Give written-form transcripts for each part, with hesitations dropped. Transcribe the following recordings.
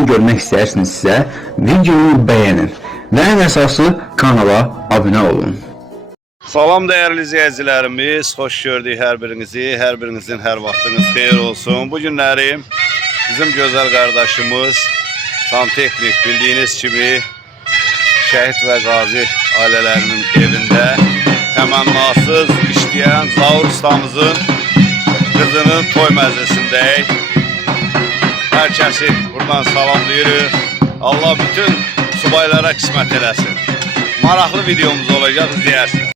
videosunu görmək istəyirsinizsə, videonu bəyənin və ən əsası kanala abunə olun. Salam değerli izleyicilerimiz, hoş gördük her birinizi, her birinizin her vaxtınız xeyir olsun. Bu günləri bizim gözəl qardaşımız Santexnik bildiğiniz kimi şəhid və qazi ailələrinin evində təmənnasız işləyən Zaur ustamızın kızının toy məzəsindəyik. Herkesi buradan salamlayırıq. Allah bütün subaylara qismət eləsin. Maraqlı videomuz olacaq, izləyərsiniz.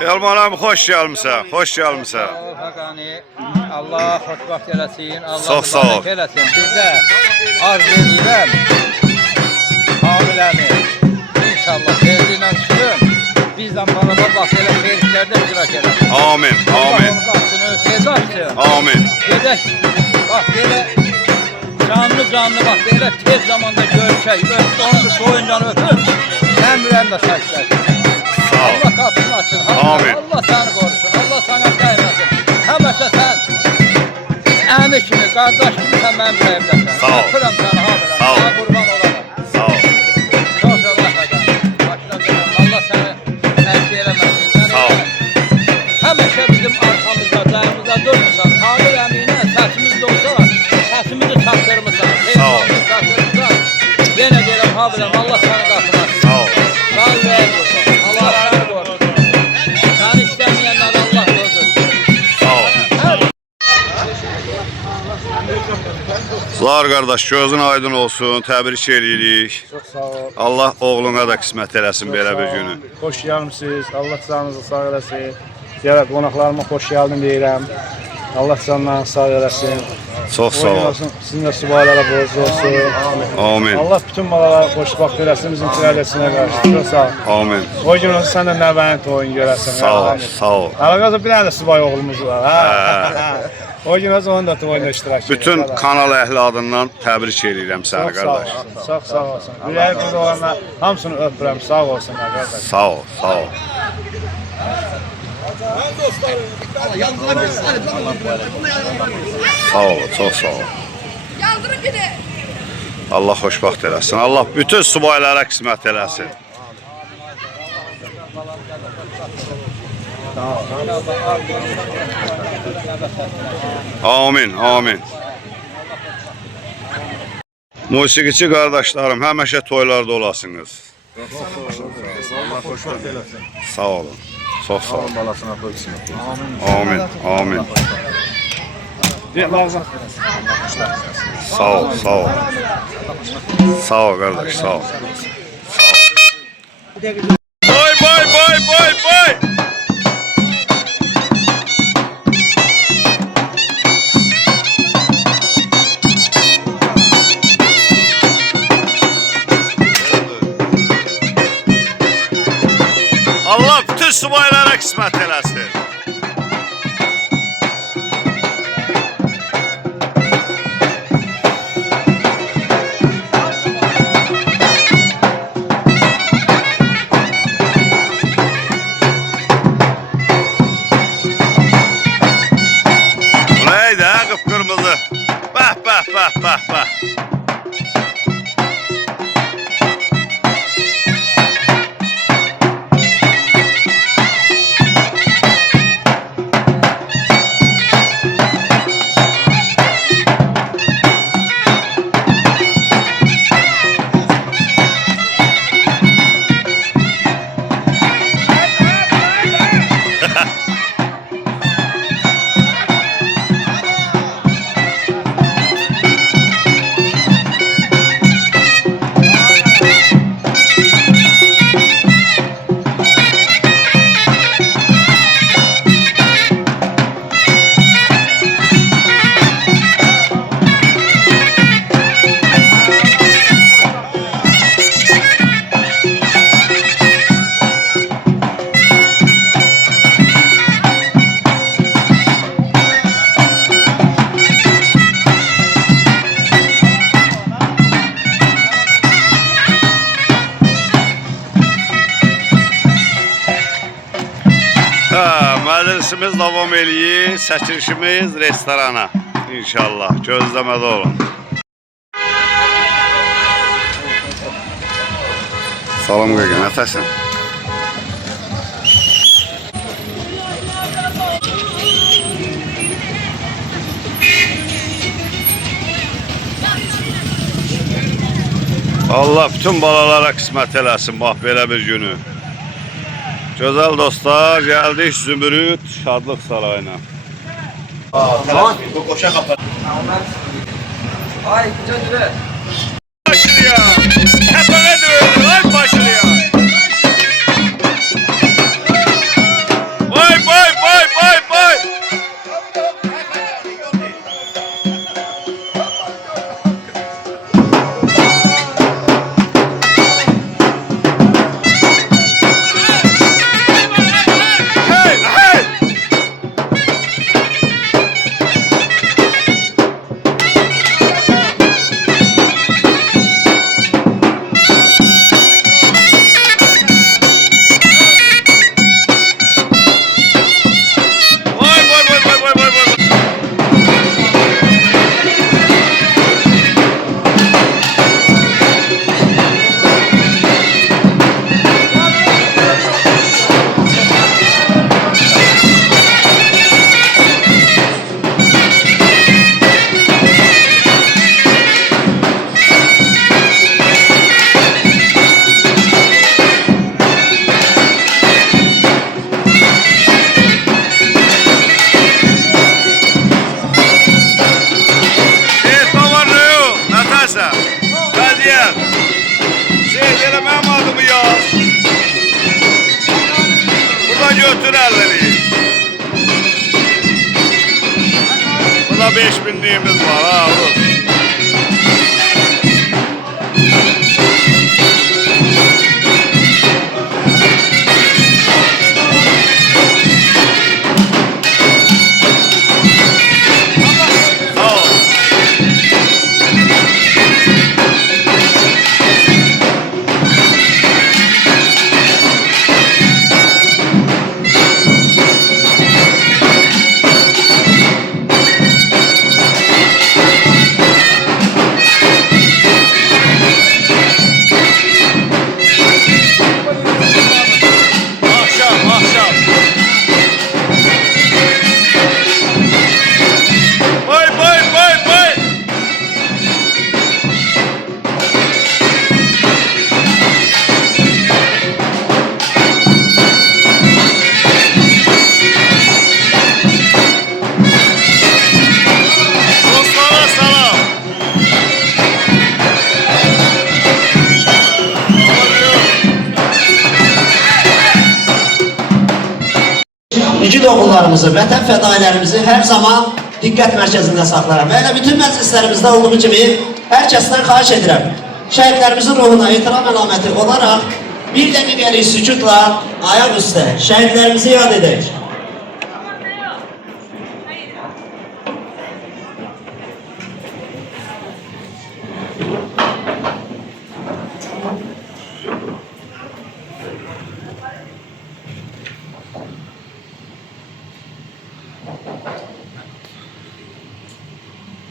Elmanım hoş gelmişsin, hoş gelmişsin. Hakani, Allah xoşbaxt eləsin, Allah Çox sağ ol. mübarək eləsin. Bizdə arz edirəm, hamiləmi, inşallah tezlilə çıxın, bizdən bana bax elə xeyir işlərdə iştirak eləsin. Amin, amin, Allah qapısını tez açsın. amin. Gedək, bax belə canlı bax belə tez zamanda görüşək, onun soyundan öpüb, əmrən də saçlar. Allah kapısını açsın. Amin. Allah seni korusun. Allah sana değmesin. Həmişə sən əmi kimi, qardaş kimi sən mənim ürəyimdəsən. Sağ ol. Öpürəm səni hamıdan. Sağ ol. Sənə qurban olaram. Sağ ol. Çox Allah qədər. Başına dönəm. Allah səni əlçi eləməsin. Səni Sağ ol. həmişə bizim arxamızda, dayımızda durmuşsan. Hamil əminə səsimiz olsa, səsimizi çatdırmışsan. Sağ ol. Çatdırmışsan. Yenə deyirəm hamiləm. Allah səni qapını açsın. Sağ ol. Sağ ol. Allah səni korusun. Səni istəməyənlər Allah öldürsün. Sağ ol. Zar qardaş, gözün aydın olsun, təbrik edirik. Çok sağ ol. Allah oğluna da qismət eləsin belə bir günü. Hoş gelmişsiniz. Allah canınızı sağ eləsin. Diğer qonaqlarıma hoş geldin deyirəm. Allah canlarını sağ eləsin. Çox sağ ol. Sizin də subaylara borcu olsun. Amin. Allah bütün balalara xoşbaxt eləsin. Bizim ailəsinə qarşı. Çox sağ ol. Amin. O gün olsun sən də nəvənin toyun görəsən. Sağ ol, sağ ol. Əlaqədə bir dənə də subay oğlumuz var. Ha. O gün olsun onun da toyunda iştirak edir. Bütün kanal əhli adından təbrik edirəm səni Çox sağ qardaş. olsun. Çox sağ olsun. Ürəyi burada olanlar hamısını öpürəm. Sağ olsunlar qardaş. Sağ ol, sağ ol. Sağ ol, çox sağ ol. Yaldırın gidi. Allah xoşbaxt eləsin. Allah bütün subaylara qismət eləsin. Amin, amin. Musiqiçi qardaşlarım, həmişə toylarda olasınız. Sağ olun. Çox sağ olun. Amin, amin. Sağ ol, sağ ol. Sağ ol qardaş, sağ ol. Boy, boy, boy, boy, boy. Allah bütün subaylara qismət eləsin. Bu neydi ha, qıpqırmızı? Bəh, bəh, bəh, bəh, bəh. Məclisimiz davam eləyir, çəkilişimiz restorana. İnşallah, gözləmədə olun. Salam qıyqın, nətəsən? Allah bütün balalara qismət eləsin, bax belə bir günü. Gözəl dostlar, gəldik Zümrüd Şadlıq Sarayına. Ay güzel. Başlıyor, təpəyə döyülür, ay başlıyor. Vay, vay, vay, vay, vay. Hey, hey. Vay, vay, vay, vay, vay, vay, vay. Nətəsə, vəziyyət. Elə mənim adımı yaz. Burada götür əlləri. Burada 5000'liyimiz var, ha, Rus. Sağ ol. Akşam, akşam. Vay, vay, vay, vay. Dostlara salam. İgid oğullarımızı, vətən fədailərimizi hər zaman diqqət mərkəzində saxlaram. Və elə bütün məclislərimizdə olduğu kimi hər kəsdən xahiş edirəm. Şəhidlərimizin ruhuna etiram əlaməti olaraq bir dəqiqəlik sükutla ayaq üstə şəhidlərimizi yad edək.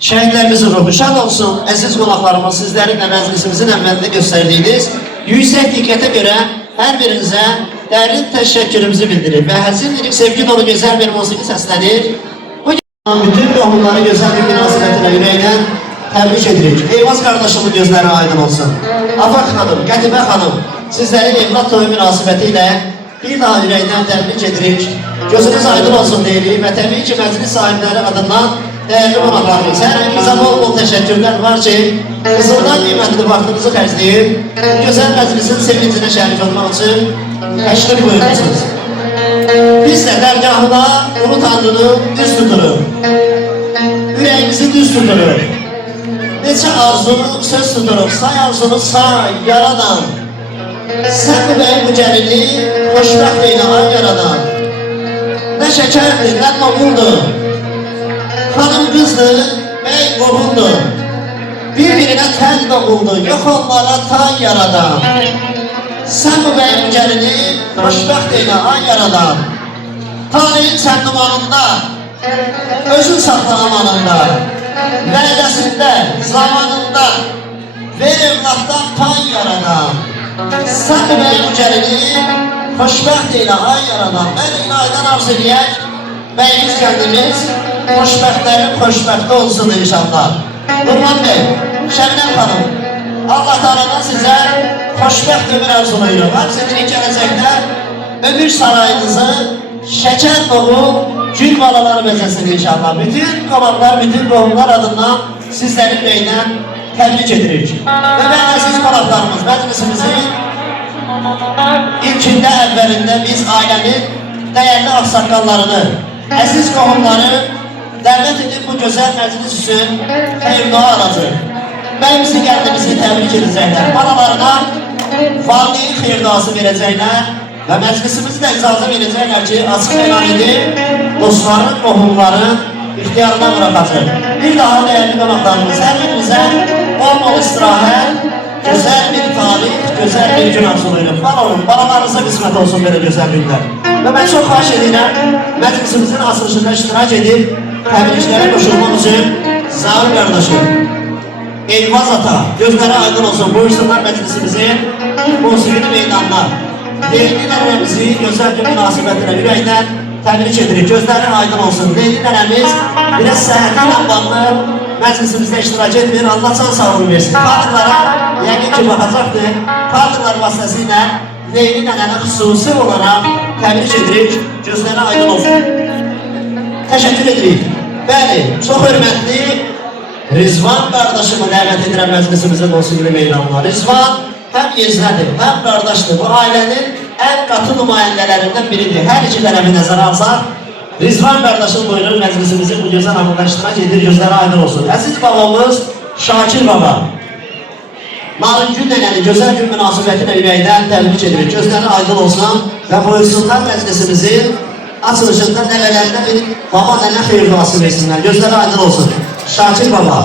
Şəhidlərimizin ruhu şad olsun. Əziz qonaqlarımız, sizlərin də məclisimizin əvvəlində göstərdiyiniz yüksək diqqətə görə hər birinizə dərin təşəkkürümüzü bildirir və həzin lirik sevgi dolu gözəl bir musiqi səslənir. Bu gün bütün qohumları gözəl bir münasibətinə ürəkdən təbrik edirik. Eyvaz qardaşımın gözləri aydın olsun. Afaq xanım, Qətibə xanım, sizləri evlat toyu münasibəti ilə bir daha ürəkdən təbrik edirik. Gözünüz aydın olsun deyirik və təbii ki, məclis sahibləri adından değerli qonaqlarımız, hər ikimizə bol təşəkkürlər var ki, qızıldan qiymətli vaxtınızı xərcləyib, gözəl məclisin sevincinə şərik olmaq üçün təşrif buyurursunuz. Biz də dərgahına Ulu Tanrını düz tuturuq, ürəyimizi düz tuturuq, neçə arzunu söz tuturuq, say arzunu say, yaradan, sən bu bəyi bu gəlini xoşbəxt eyle ay yaradan, nə şəkərdir, nə mamuldur, hanım kızdır, bey qohumdur, bir-birine tel doğuldu, yok onlara tan yaradan. Sen bu beyin gəlini xoşbəxt eyle ay yaradan. taleyin sərnumanında, özün saxlanamanında, vədəsində, zamanında, ver evlatdan pay yaradan, sən bəyin ucəlini, xoşbəxt elə ay yaradan, mən ilaydan arz edəyək, bəyimiz kəndimiz, xoşbəxtlərin xoşbəxti olsun inşallah. Nurman Bey, Şəminəm xanım, Allah Teala'dan sizə xoşbəxt ömür arzulayırım. Arz edirik gələcəkdə ömür sarayınızı şəkər dolu gül balaları bəzəsin inşallah. Bütün qonaqlar, bütün qohumlar adından sizlərin beyinə təbrik edirik. Və mən əziz qonaqlarımız, məclisimizin ilkində, əvvəlində biz ailənin dəyərli ağsaqqallarını, əziz qohumları dəvət edib bu gözəl məclis üçün xeyir dua alacaq. Bəyimizi gəldiyimizi təbrik edəcəklər. Balalarına valideyn xeyir duası verəcəklər və məclisimizi də icazə verəcəklər ki, açıq elan edib dostların, qohumların ixtiyarına bırakacaq. Bir daha dəyərli qonaqlarımız, hər birimizə bol istirahət, gözəl bir tarix, gözəl bir gün arzulayırıq. Var olun, balalarınıza qismət olsun belə gözəl günlər. Və mən çox xahiş edirəm, məclisimizin açılışında iştirak edib, təbriklərə qoşulmaq üçün Zaur qardaşım, Elvaz ata, gözləri aydın olsun, buyursunlar məclisimizin musiqili meydanına. Leyli nənəmizi gözəl bir münasibətinə ürəkdən təbrik edirik, gözləri aydın olsun. Leyli nənəmiz biraz səhərli ilə bağlı məclisimizdə iştirak etmir, Allah can sağlığı versin. Kadrlara yəqin ki baxacaqdır, kadrlar vasitəsilə Leyli nənəni xüsusi olaraq təbrik edirik, gözləri aydın olsun. Təşəkkür edirik. Bəli, çox hörmətli Rizvan qardaşımı dəvət edirəm məclisimizin musiqili meydanına. Rizvan həm yeznədir, həm qardaşdır. Bu ailənin ən qatı nümayəndələrindən biridir. Hər iki tərəfi nəzərə alsaq, Rizvan qardaşım buyurur məclisimizin bu gözəl anında iştirak edir, gözləri aydın olsun. Əziz babamız Şakir baba, Narıngül nənəni gözəl gün münasibətinə ürəkdən təbrik edirik, gözləri aydın olsun və buyursunlar məclisimizin açılışında nəvələrində bir baba nənə xeyir duası versinlər, gözləri aydın olsun. Şakir baba,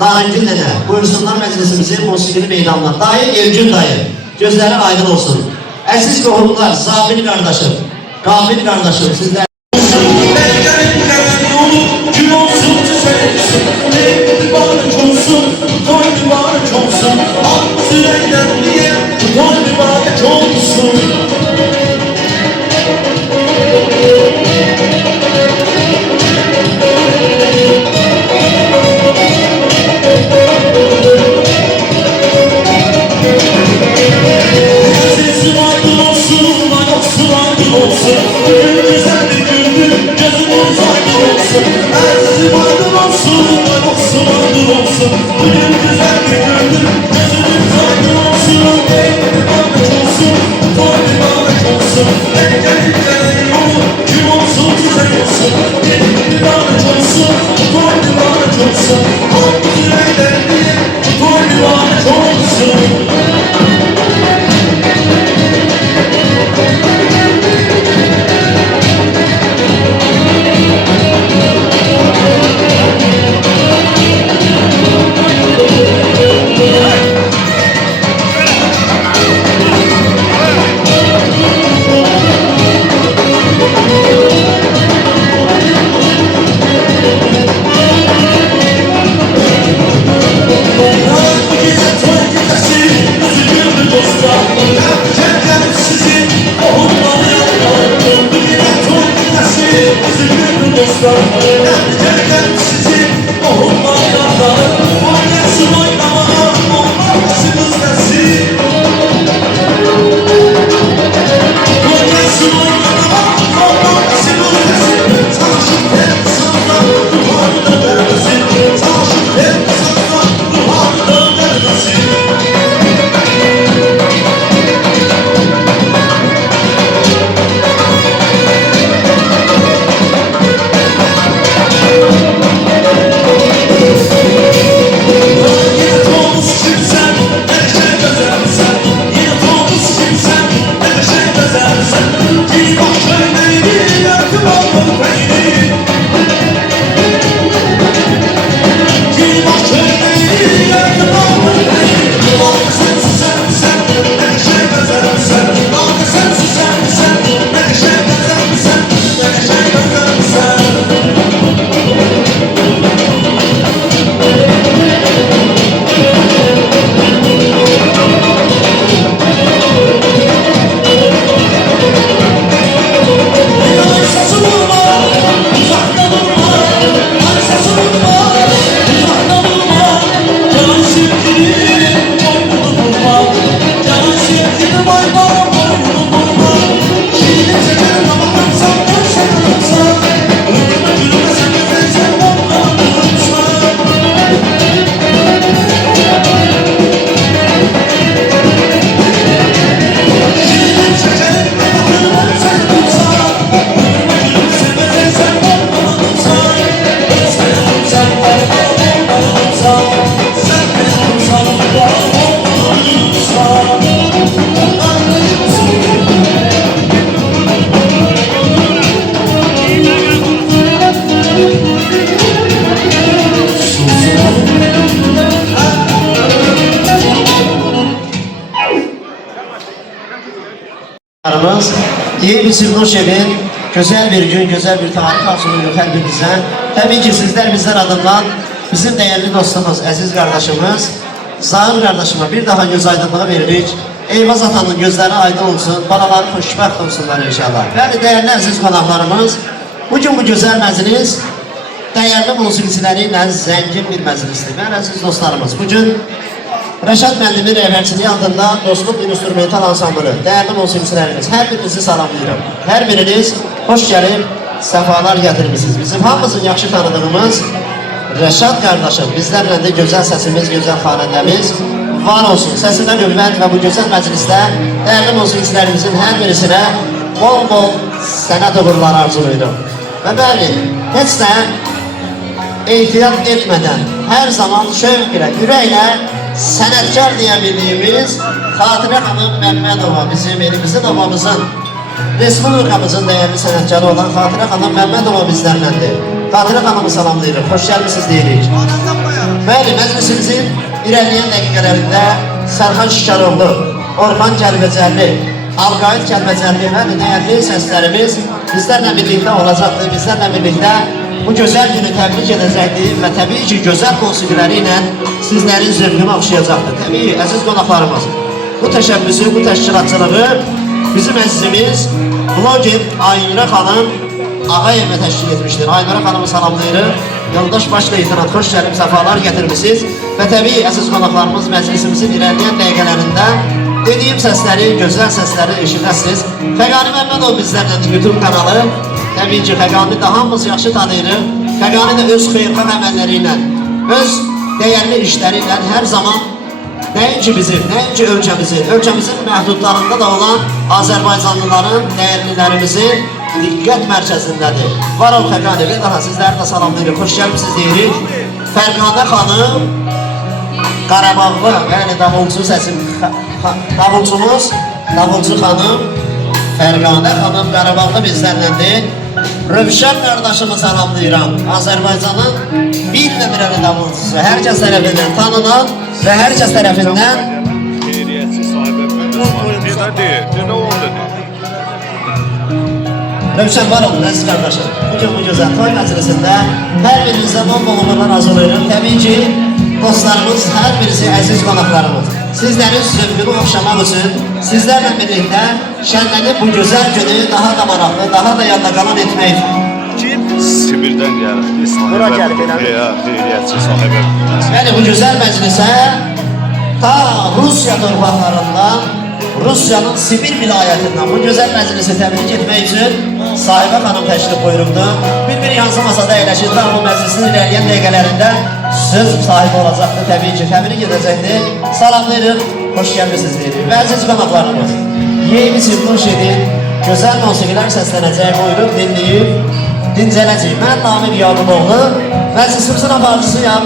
Narıngül nənə, buyursunlar məclisimizin musiqili meydanına. Dayı Elgün dayı, gözləri aydın olsun. Əziz qohumlar, Zabir qardaşım, Qabil qardaşım, sizlər konuklarımız. İyi bir Sivnoşev'in güzel bir gün, güzel bir tarih arzulayırıq hər birinizə. Təbii ki, sizler bizler adından bizim değerli dostumuz, əziz kardeşimiz, Zahir kardeşime bir daha göz aydınlığı veririk. Eyvaz atanın gözleri aydın olsun, balaları xoşbəxt olsunlar inşallah. Bəli, değerli əziz qonaqlarımız, bugün bu güzel məclis değerli musiqiciləri ilə zəngin bir məclisdir. Bəli, əziz dostlarımız, bugün Rəşad Müəllimin rəhbərçiliyi altında Dostluq İnstrumental Ansamblı, değerli musiqicilərimiz, hər birinizi salamlayırım. Hər biriniz hoş gəlib, səfalar gətirmişsiniz. Bizim hamımızın yaxşı tanıdığımız Rəşad qardaşım, bizlərlə də gözəl səsimiz, gözəl xanəndəmiz var olsun. Səsinə qüvvət və bu gözəl məclisdə değerli musiqicilərimizin hər birisinə bol-bol sənət uğurları arzulayırım. Və bəli, heç də ehtiyat etmədən, hər zaman şövq ilə, ürəklə sənətkar deyə bildiyimiz Xatirə xanım Məmmədova, bizim elimizin obamızın, Respublikamızın değerli sənətkarı olan Xatirə xanım Məmmədova bizlərləndir. Xatirə xanımı salamlayırıq, xoş gəlmişsiniz deyirik. Bəli, məclisimizin irəliyən dəqiqələrində Sərxan Şikaroğlu, Orxan Kəlbəcərli, Alqayıt Kəlbəcərli və değerli səslərimiz bizlərlə birlikdə olacaqdır. Bizlərlə birlikdə bu gözəl günü təbrik edəcəkdir və təbii ki, gözəl musiqiləri ilə sizlərin zövqünü oxşayacaqdır. Təbii, əziz qonaqlarımız, bu təşəbbüsü, bu təşkilatçılığı bizim əzizimiz bloger Aynurə xanım Ağayev'e təşkil etmiştir. Aynurə xanımı salamlayırıq. Yoldaş baş leytenant, xoş gəlib, səfalar gətirmişsiniz. Və təbii, əziz qonaqlarımız məclisimizin ilerleyen dəqiqələrində dediyim səsləri, gözəl səsləri eşidəsiniz. Fəqani Məmmədov bizlərlə YouTube kanalı. Təbii ki, Fəqani də hamımız yaxşı tanıyırıq. Fəqani də öz xeyirxah əməlləri ilə, öz değerli işləri ilə hər zaman nəinki bizim, nəinki ölkəmizin məhdudlarında da olan Azərbaycanlıların, değerlilərimizin diqqət mərkəzindədir. Var ol Fəqani, bir daha sizləri də salamlayırıq, xoş gəlmişsiniz deyirik. Fərqadə xanım, Qarabağlı, yəni davulcu səsim, davulcumuz, davulcu xanım, Fərqadə xanım Qarabağlı bizlərləndir. Rövşən qardaşımı salamlayıram. Azərbaycanın bir nömrəli davulcusu, hər kəs tərəfindən tanınan və hər kəs tərəfindən Rövşən var olun, əziz qardaşım. Bugün bu gözəl toy məclisində hər birinizə bol-bol uğurlar arzulayırım. Təbii ki, dostlarımız, hər birisi əziz qonaqlarımız. Sizlərin zövqünü oxşamaq üçün sizlərlə birlikdə şənlənib bu gözəl günü daha da maraqlı, daha da yadda qalan etmək Kim? Sibirdən gəlir. Bura gəlib, eləmi? Xeyriyyətçi sahibə. Yəni bu gözəl məclisə ta Rusiya torpaqlarından, Rusiyanın Sibir vilayətindən bu gözəl məclisi təbrik etmək üçün Sahibə xanım təşrif buyurubdu. Bir yansı masada əyləşir, daha bu məclisin ilerleyen dəqiqələrində söz sahibi olacaqdır, təbii ki, təbrik edəcəkdir. Salamlayırıq, xoş gəlmişsiniz deyirik. Və əziz qonaqlarımız, Yeni Sivnoşev'in gözəl musiqilər səslənəcək, buyurub, dinləyib, dincələcək. Mən Namir Yaquboğlu, məclisimizin aparıcısıyam,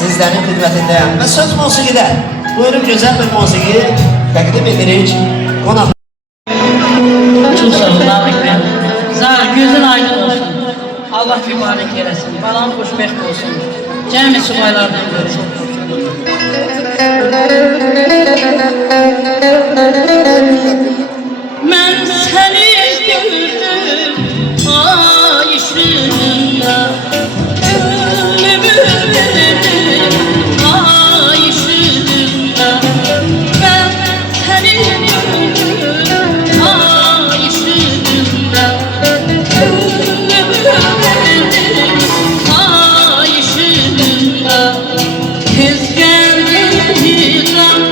sizlərin xidmətindəyəm. Və söz musiqidə, buyurub gözəl bir musiqi təqdim edirik. Qonaq. Çok sağ olun, Namik Bey. Zahir, gözün aydın olsun. Allah mübarek eylesin. Balan xoşbəxt olsun. Cəmi subaylardan görüşün. Mən səni gördüm ay işlığında, gönlümü verdim ay işlığında. Mən səni gördüm ay işlığında, gönlümü verdim ay işlığında. Tez geldi hicran,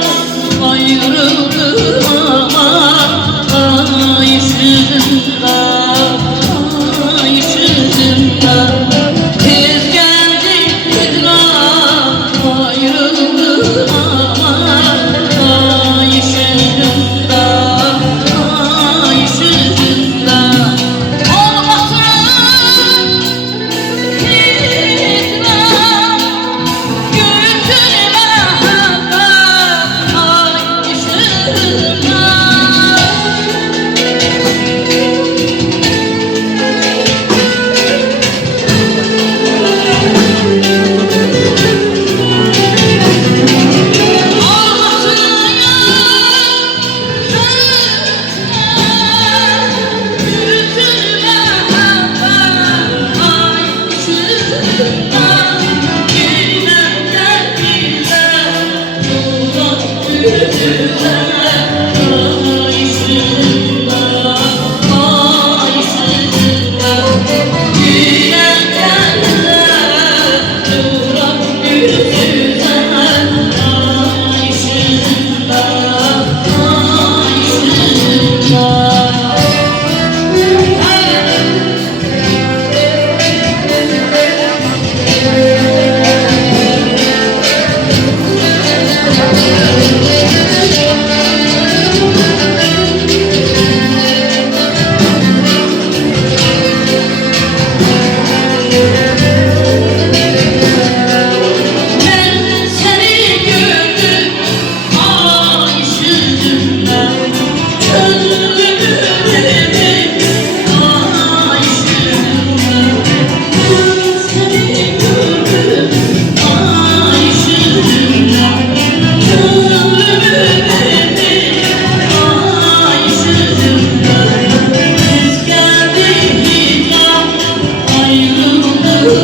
ayrıldı ay ışığında. Ben seni gördüm ay yüzünden, gönlümü verdim ay yüzünden. Ben seni gördüm ay yüzünden, gönlümü verdim ay yüzünden. Biz geldik hicran ayrıldık.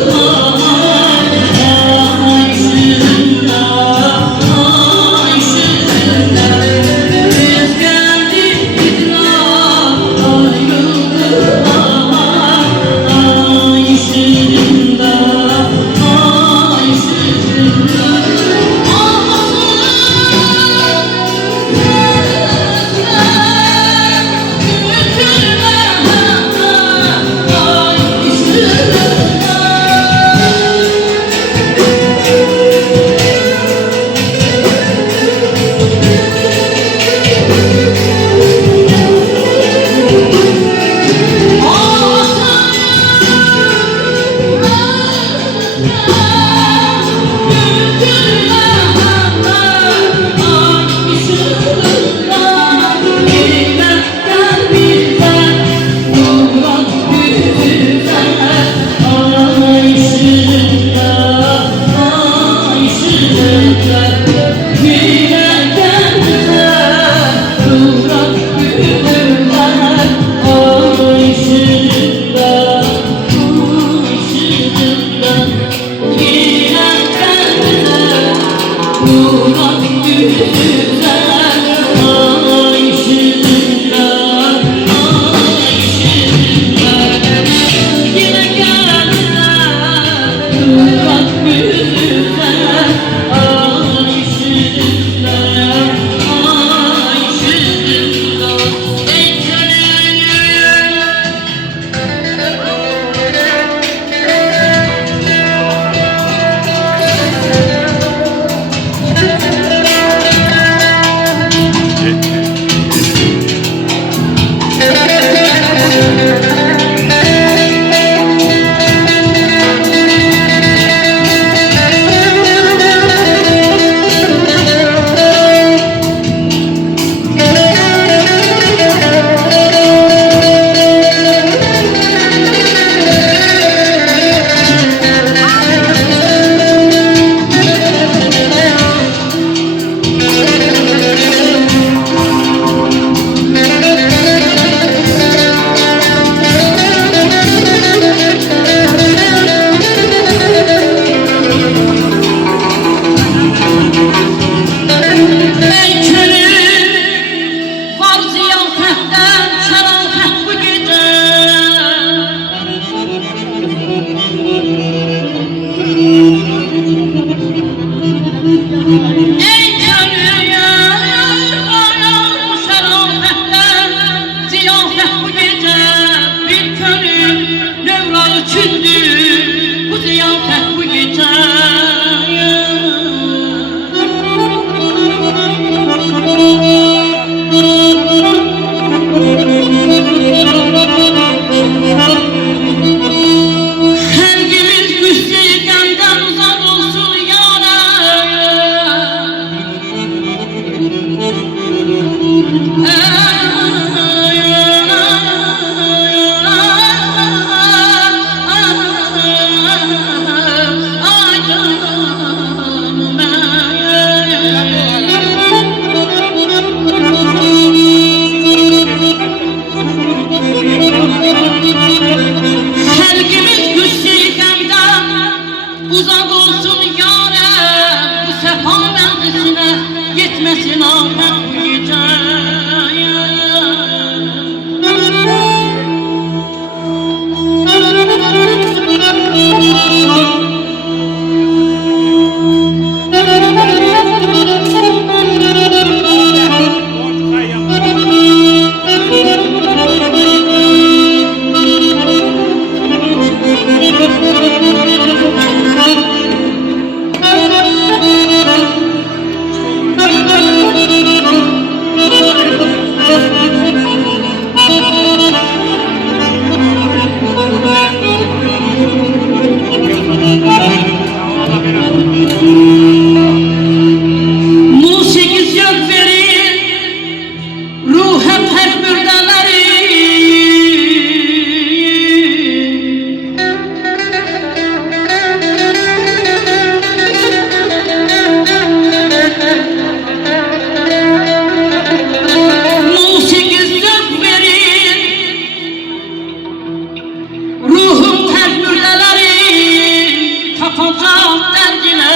atacağım derdine.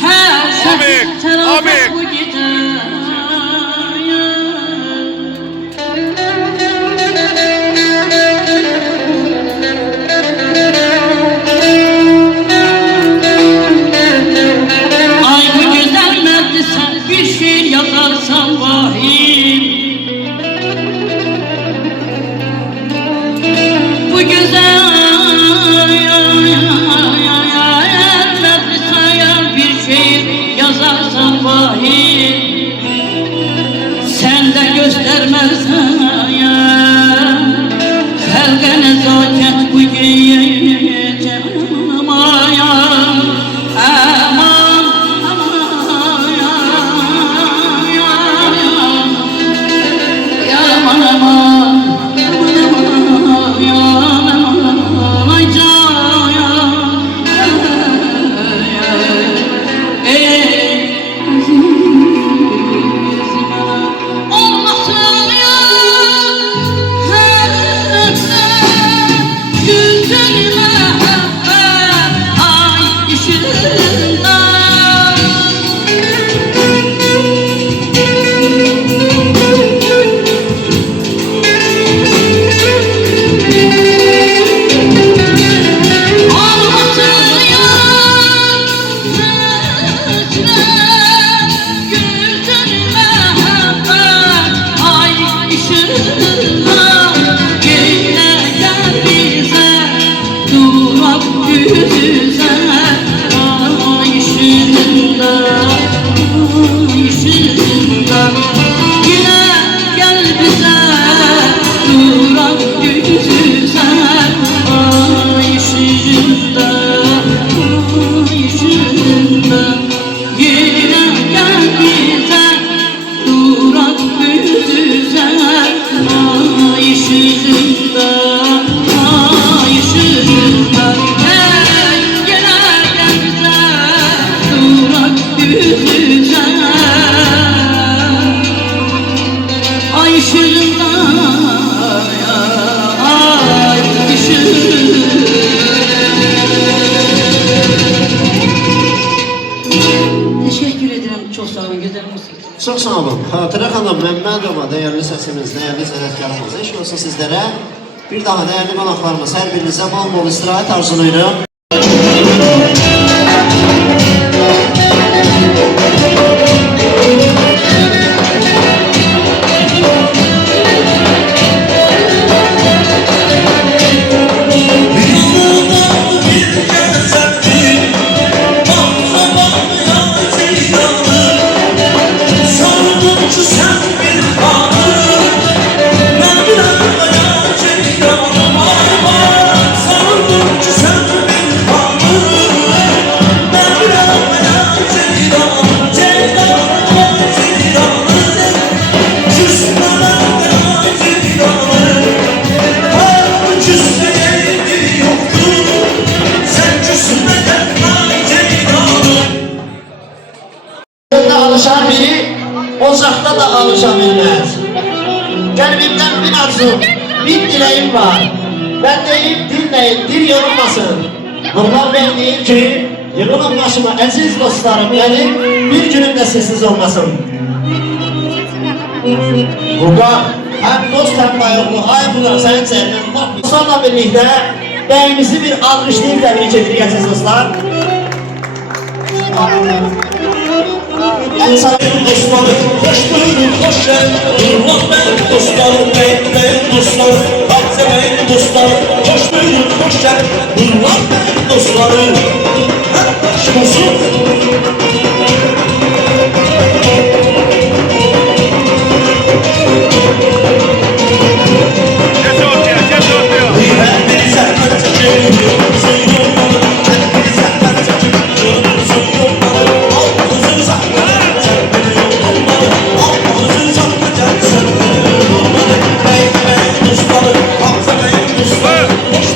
Her Amik, amik. bu gece. Ay bu güzel merdi sen bir şiir yazarsan vahim. Bu güzel merdi sen bir şiir yazarsan vahim. Sen de göstermezsen felge nezaket bu gece. Aman aman aman ya aman aman ay can olmasın ya güzelime ay ışığında. Olmasın ya güzelime ay ışığında. Gene gel bize durak yüz yüze ay ışığında, ay ışığında. Yine gel bize durak yüz yüze ay ışığında, ay ışığında. Yine gel bize durak yüz yüze ay ışığında, ay ışığında. Hey, yine gel bize durak yüz yüze ay ışığında, ay ışığında. Teşekkür ederim. Çok sağ olun. Güzel musik. Çok sağ olun. Hatıra xanım Məmmədova, dəyərli səsimiz, dəyərli sənətkarımız. Eşq olsun sizlərə. Bir daha dəyərli qonaqlarımız, hər birinizə bol-bol istirahət arzulayırım. Alışan biri ocakta da alışabilmez. Kalbimden bir arzum, bir dileğim var. Ben deyip dinleyin, dil yorulmasın. Nurlar Bey deyir ki, yığılın başıma aziz dostlarım, yani bir günüm de sessiz olmasın. Burada hem dost hem bayoklu, ay bunlar sayın seyircilerim. Dostlarla birlikte beyimizi bir alkışlayıp tebrik edirik aziz dostlar. En samimi dostlarım, hoş buyurun, hoş geldin. Nurlan ben dostlarım, ben dostlarım, Hadise benim dostlarım, hoş buyurun, hoş geldin. Nurlan ben dostlarım, aşk olsun. Geç ortaya, geç ortaya. Her biri zahmet çekiyor, yolumuzu yolmalı. Her biri zahmet çekiyor, yolumuzu yolmalı. Alnınızın zahmet çekmeni yolmalı. Alnınızın zahmet çekmeni yolmalı. Bey dostları, Hadise benim dostlarım, hoş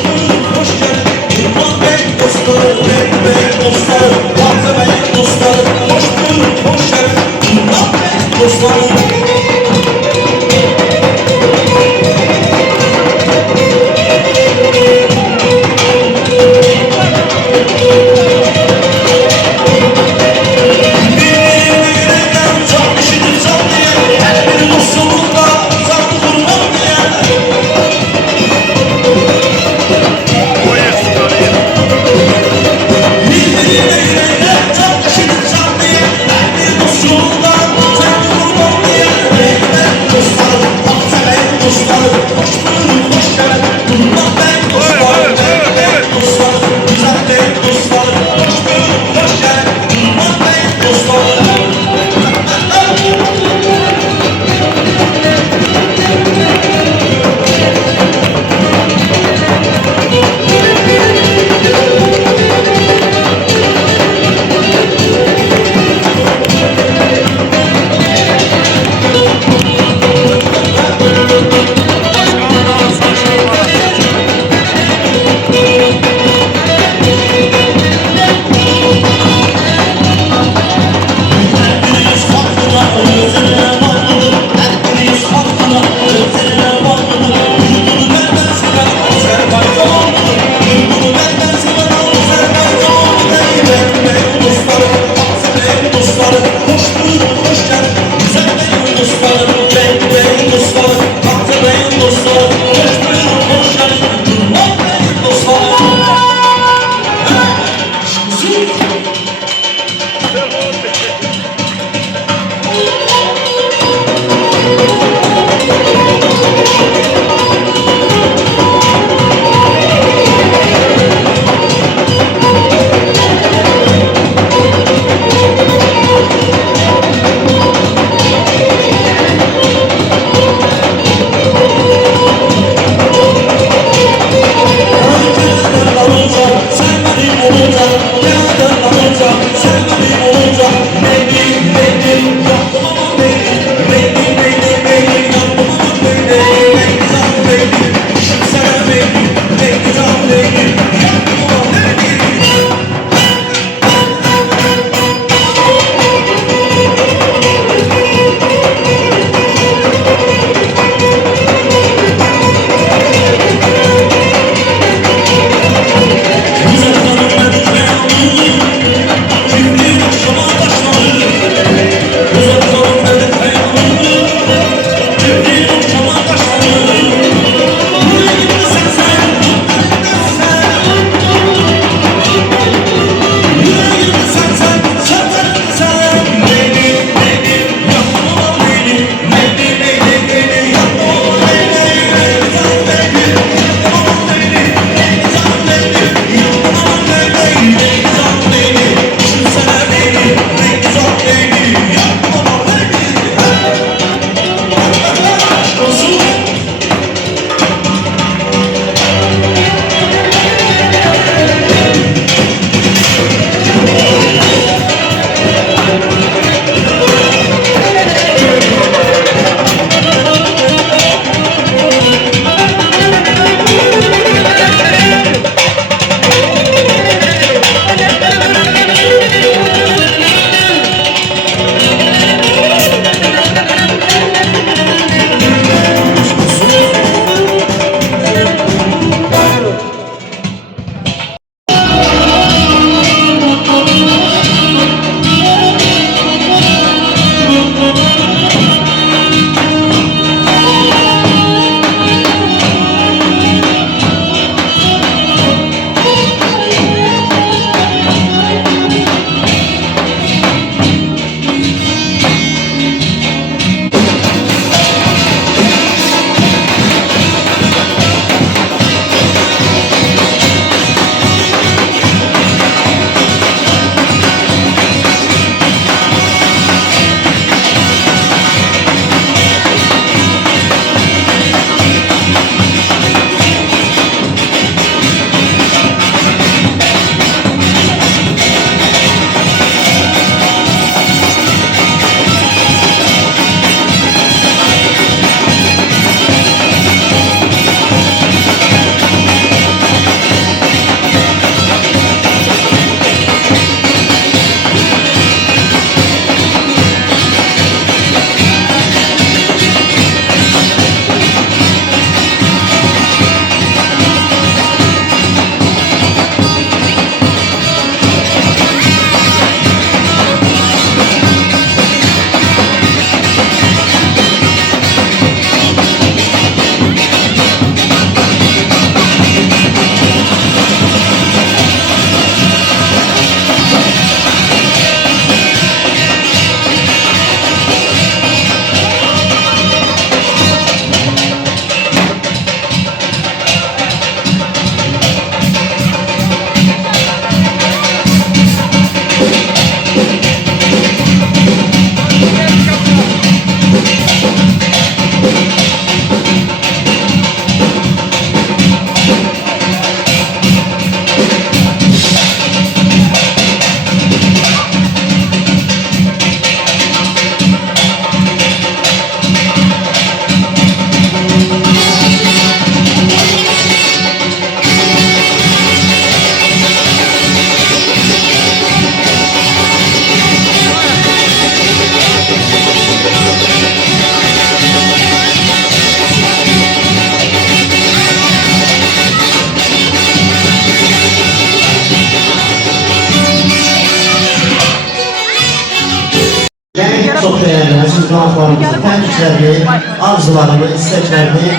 qonaqlarımızın təkliflərini, arzularını, istəklərini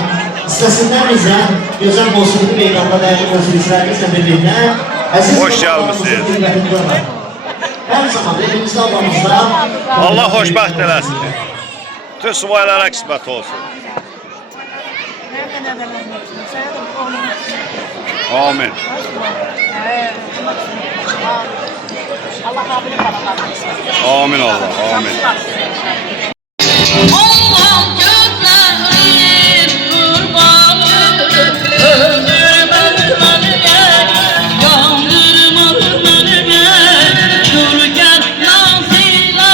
istəsinlər bizə gözəl musiqi meydanda dəyərli musiqiçilərimizlə birlikdə əziz Hoş gəlmisiniz. Hər zaman elimizdə adamızda Allah xoşbəxt eləsin. Bütün subaylara qismət olsun. Amin. Amin Allah, amin. Allah'ım gözlerin kurbanı, öldürmez beni gel, yandırmaz beni gel, dur gel nazile,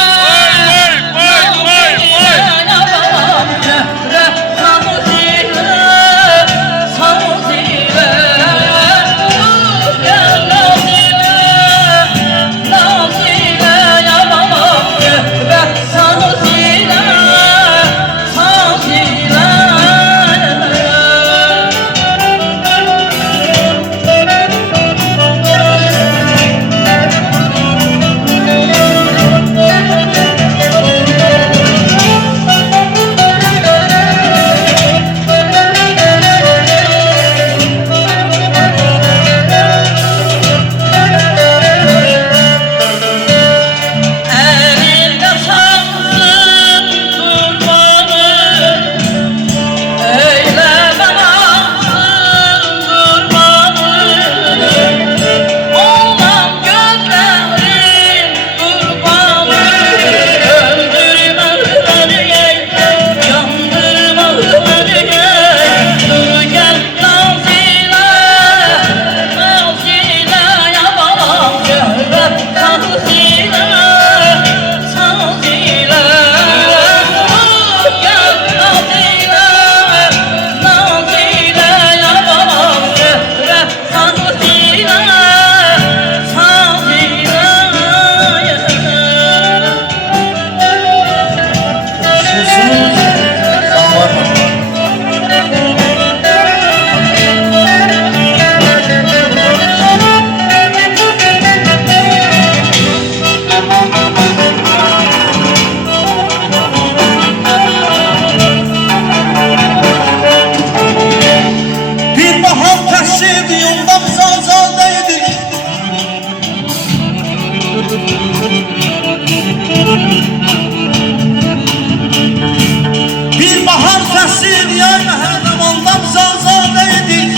Bir bahar fesir yay her zamanda zazadeydik.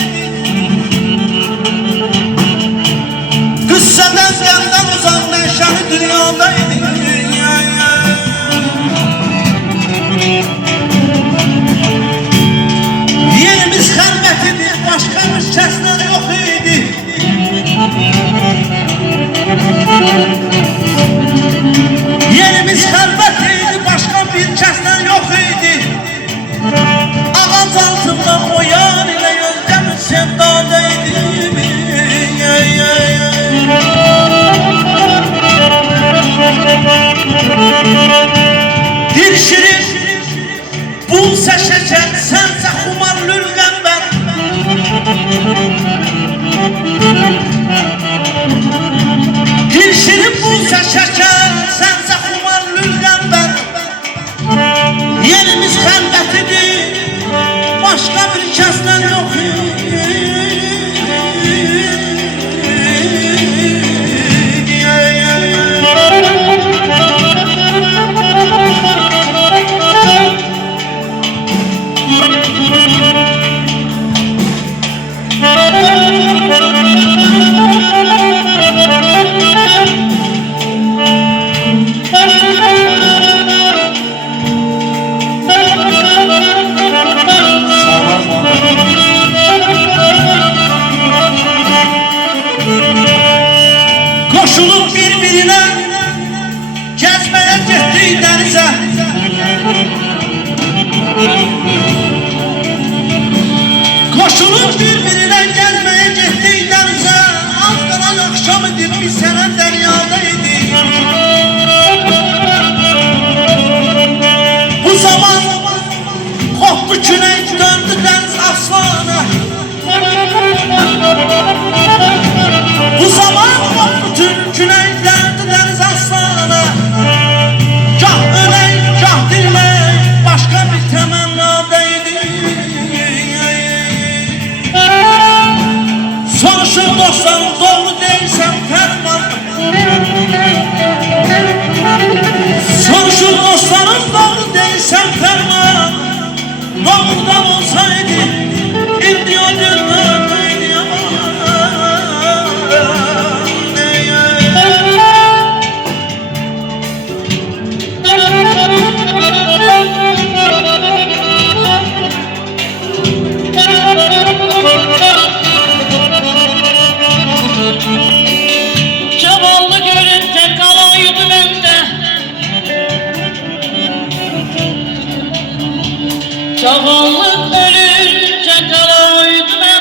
Kısseden senden uzak neşeli dünyadaydık. Yerimiz xəlvət idi, başqa bir kəslər yox idi. Yerimiz xəlvət idi, başqa bir kəslər yox idi. Ağac altında oyan ilə özgəmin sevdadaydı. Bir şirin bulsa şeker, sense kumar lülgəmbər. Bir şirin bulsa şeker, sense kumar lülgəmbər. Yerimiz xəlvətidir, başqa bir kəsdən yox idi. dostlarım doğru değilsen ferman. Soruşur dostlarım doğru değilsen ferman. Doğrudan olsaydı indi o dünyadaydı yaman. Zavallı görünce kalaydı bende. Zavallı ölünce kalaydı bende.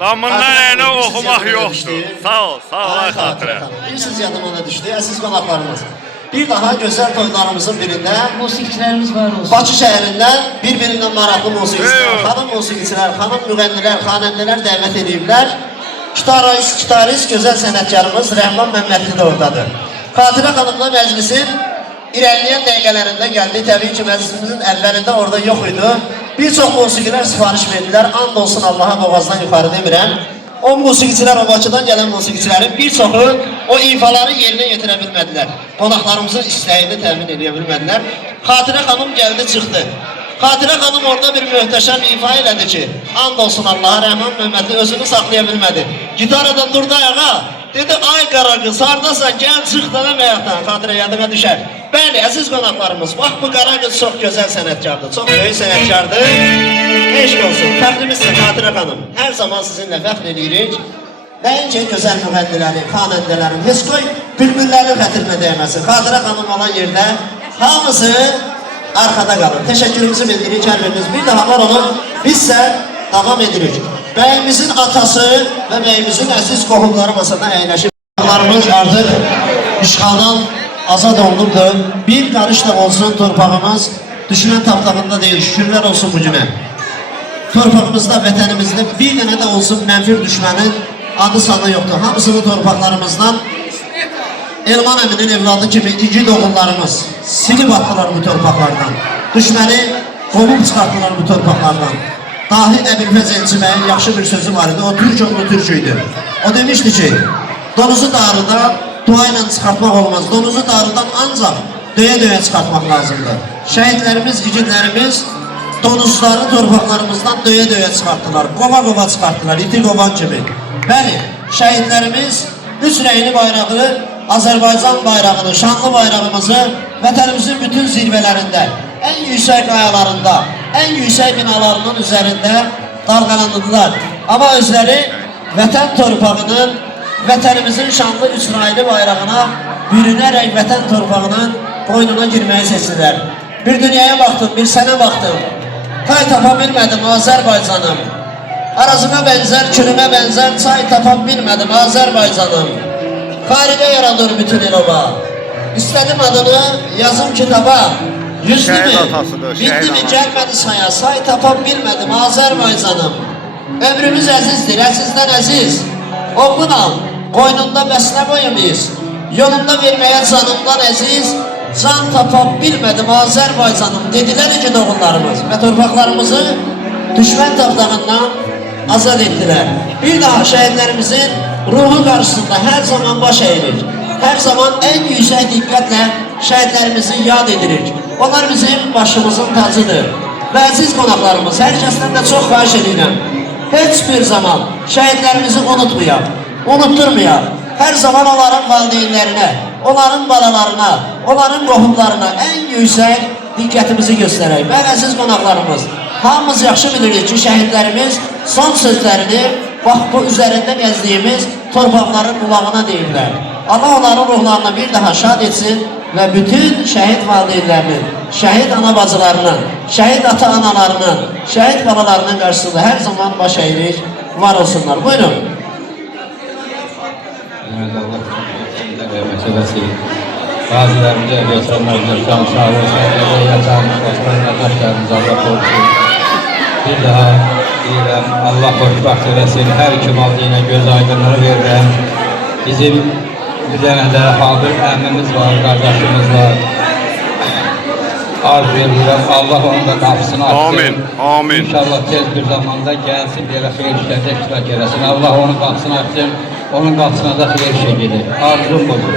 Damından eynə oxumaq yoxdur. Sağ ol, ay xatirə. Bilirsiniz yadıma ne düştü, əziz qonaqlarımız. Bir daha gözəl toylarımızın birində Musiqiçilərimiz var olsun. Bakı şəhərində bir-birindən maraqlı musiqiçilər, xanım musiqiçilər, xanım müğənnilər, xanəndələr dəvət ediblər. Gitarist, gözəl sənətkarımız Rəhman Məmmədli də oradadır. Xatirə xanımla məclisin irəliləyən dəqiqələrində gəldi. Təbii ki, məclisimizin əvvəlində orada yox idi. Bir çox musiqilər sifariş verdilər. And olsun Allaha, boğazdan yuxarı demirəm. O musiqiçilər, o Bakıdan gələn musiqiçilərin bir çoxu o ifaları yerinə yetirə bilmədilər. Qonaqlarımızın istəyini təmin edə bilmədilər. Xatirə xanım gəldi, çıxdı. Xatirə xanım orada bir möhtəşəm ifa elədi ki, and olsun Allaha, Rəhman Məmmədli özünü saxlaya bilmədi. Gitaradan durdu ayağa, dedi, ay qara qız, hardasan, gəl çıx da məyətdən, xatirə yadına düşər. Bəli, əziz qonaqlarımız, bax bu qara qız çox gözəl sənətkardır, çox böyük sənətkardır. Eşq olsun, fəxrimizsin Xatirə xanım. Hər zaman sizinlə fəxr edirik. Nəinki gözəl müğənnilərin, xanəndələrin, heç qoy bülbüllərin xətrinə dəyməsin. Xatirə xanım olan yerdə hamısı arkada qalır. Təşəkkürümüzü bildiririk hər biriniz. Bir daha var onu bizsə davam edirik. Bəyimizin atası və bəyimizin əziz qohumları masada əyləşib. Qonaqlarımız artıq işğaldan azad olunubdur. Bir qarış da olsun torpağımız düşmən tapdağında deyil. Şükürlər olsun bu günə. Torpağımızda, vətənimizdə bir dənə də olsun mənfur düşmənin adı sanı yoxdur. Hamısını torpaqlarımızdan Elman əminin evladı kimi igid oğullarımız silib attılar bu torpaqlardan. Düşməni qovub çıxarttılar bu torpaqlardan. Dahi Əbilfəz Elçibəyin yaxşı bir sözü var idi. O Türk oğlu Türk idi. O demişdi ki, donuzu dağrıdan dua ilə çıxartmaq olmaz. Donuzu dağrıdan ancaq döyə-döyə çıxartmaq lazımdır. Şəhidlərimiz, igidlərimiz donuzları torpaqlarımızdan döyə-döyə çıxarttılar. Qova-qova çıxarttılar, iti qovan kimi. Bəli, şəhidlərimiz üç rəyli bayrağı, Azərbaycan bayrağını, şanlı bayrağımızı vətənimizin bütün zirvələrində, ən yüksək qayalarında, ən yüksək binalarının üzərində dalğalandılar. Amma özləri vətən torpağının, vətənimizin şanlı üç raylı bayrağına bürünərək vətən torpağının qoynuna girməyi seçdilər. Bir dünyaya baxdım, bir sənə baxdım. Tay tapa bilmədim Azərbaycanım. Arazına bənzər, külümə bənzər, çay tapa bilmədim Azərbaycanım. Xaridə yaradır bütün el-oba. İstədim adını yazım kitaba. Yüzlü mü, bildi mi gəlmədi saya, say tapa bilmədim Azərbaycanım. Ömrümüz əzizdir, əzizdən əziz. Oğlun al, qoynunda bəsnə boyumuyuz. Yolunda verməyə canımdan əziz. Can tapa bilmədim Azərbaycanım, dedilər ki doğullarımız və torpaqlarımızı düşmən tapdağından azad etdilər. Bir daha şəhidlərimizin ruhu qarşısında hər zaman baş əyilir. Hər zaman ən yüksək diqqətlə şəhidlərimizi yad edirik. Onlar bizim başımızın tacıdır. Və əziz qonaqlarımız, hər kəsdən də çox xahiş edirəm. Heç bir zaman şəhidlərimizi unutmayaq, unutturmayaq. Hər zaman onların valideynlərinə, onların balalarına, onların qohumlarına ən yüksək diqqətimizi göstərək. Və əziz qonaqlarımız, hamımız yaxşı bilirik ki, şəhidlərimiz son sözlərini bax bu üzərində gəzdiyimiz torpaqların qulağına deyirlər. Allah onların ruhlarına bir daha şad etsin və bütün şəhid valideynlərinin, şəhid ana bacılarının, şəhid ata analarının, şəhid babalarının qarşısında hər zaman baş əyirik, var olsunlar. Buyurun. Qazilərimizə, götürənlərimizə can sağ olsun, yatağımız, başlarımız Allah olsun. Bir daha deyirəm, Allah xoşbaxt eləsin, hər iki valideynə göz aydınlığı verirəm. Bizim bir dənə də Habil əmmimiz var, qardaşımız var. Arz verirəm, Allah onun da qapısını açsın. Amin, amin. İnşallah tez bir zamanda gəlsin, belə xeyir işlərdə iştirak eləsin. Allah onun qapısını açsın, onun qapısına da xeyir şey gedir. Arzum budur.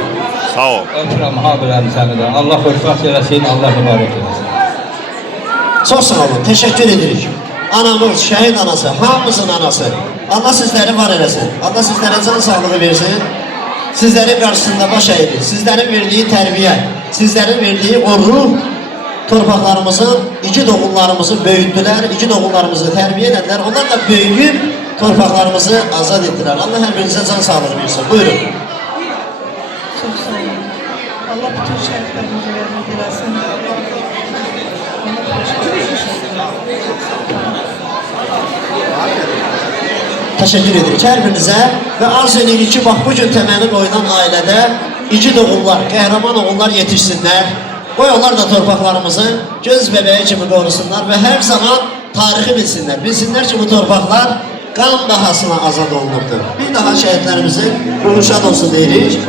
Sağ ol. Öpürəm Habiləm səni də. Allah xoşbaxt eləsin, Allah mübarək eləsin. Çox sağ olun, təşəkkür edirik. Anamız, şəhid anası, hamımızın anası. Allah sizləri var eləsin. Allah sizlərə can sağlığı versin. Sizlərin qarşısında baş əydir. Sizlərin verdiyi tərbiyə, sizlərin verdiyi o ruh torpaqlarımızın, iki doğullarımızı böyütdülər, iki doğullarımızı tərbiyə edədilər. Onlar da böyüyüb torpaqlarımızı azad etdilər. Allah hər birinizə can sağlığı versin. Buyurun. Çok sağ olun. Allah bütün şəhidlərimizi rəhmət eləsin. təşəkkür edirik hər birinizə və arz edirik ki, bax bu gün təməli qoyulan ailədə igid oğullar, qəhrəman oğullar yetişsinlər. Qoy onlar da torpaqlarımızın göz bəbəyi kimi qorusunlar və hər zaman tarixi bilsinlər. Bilsinlər ki, bu torpaqlar qan bahasına azad olunubdur. Bir daha şəhidlərimizin ruhu şad olsun deyirik.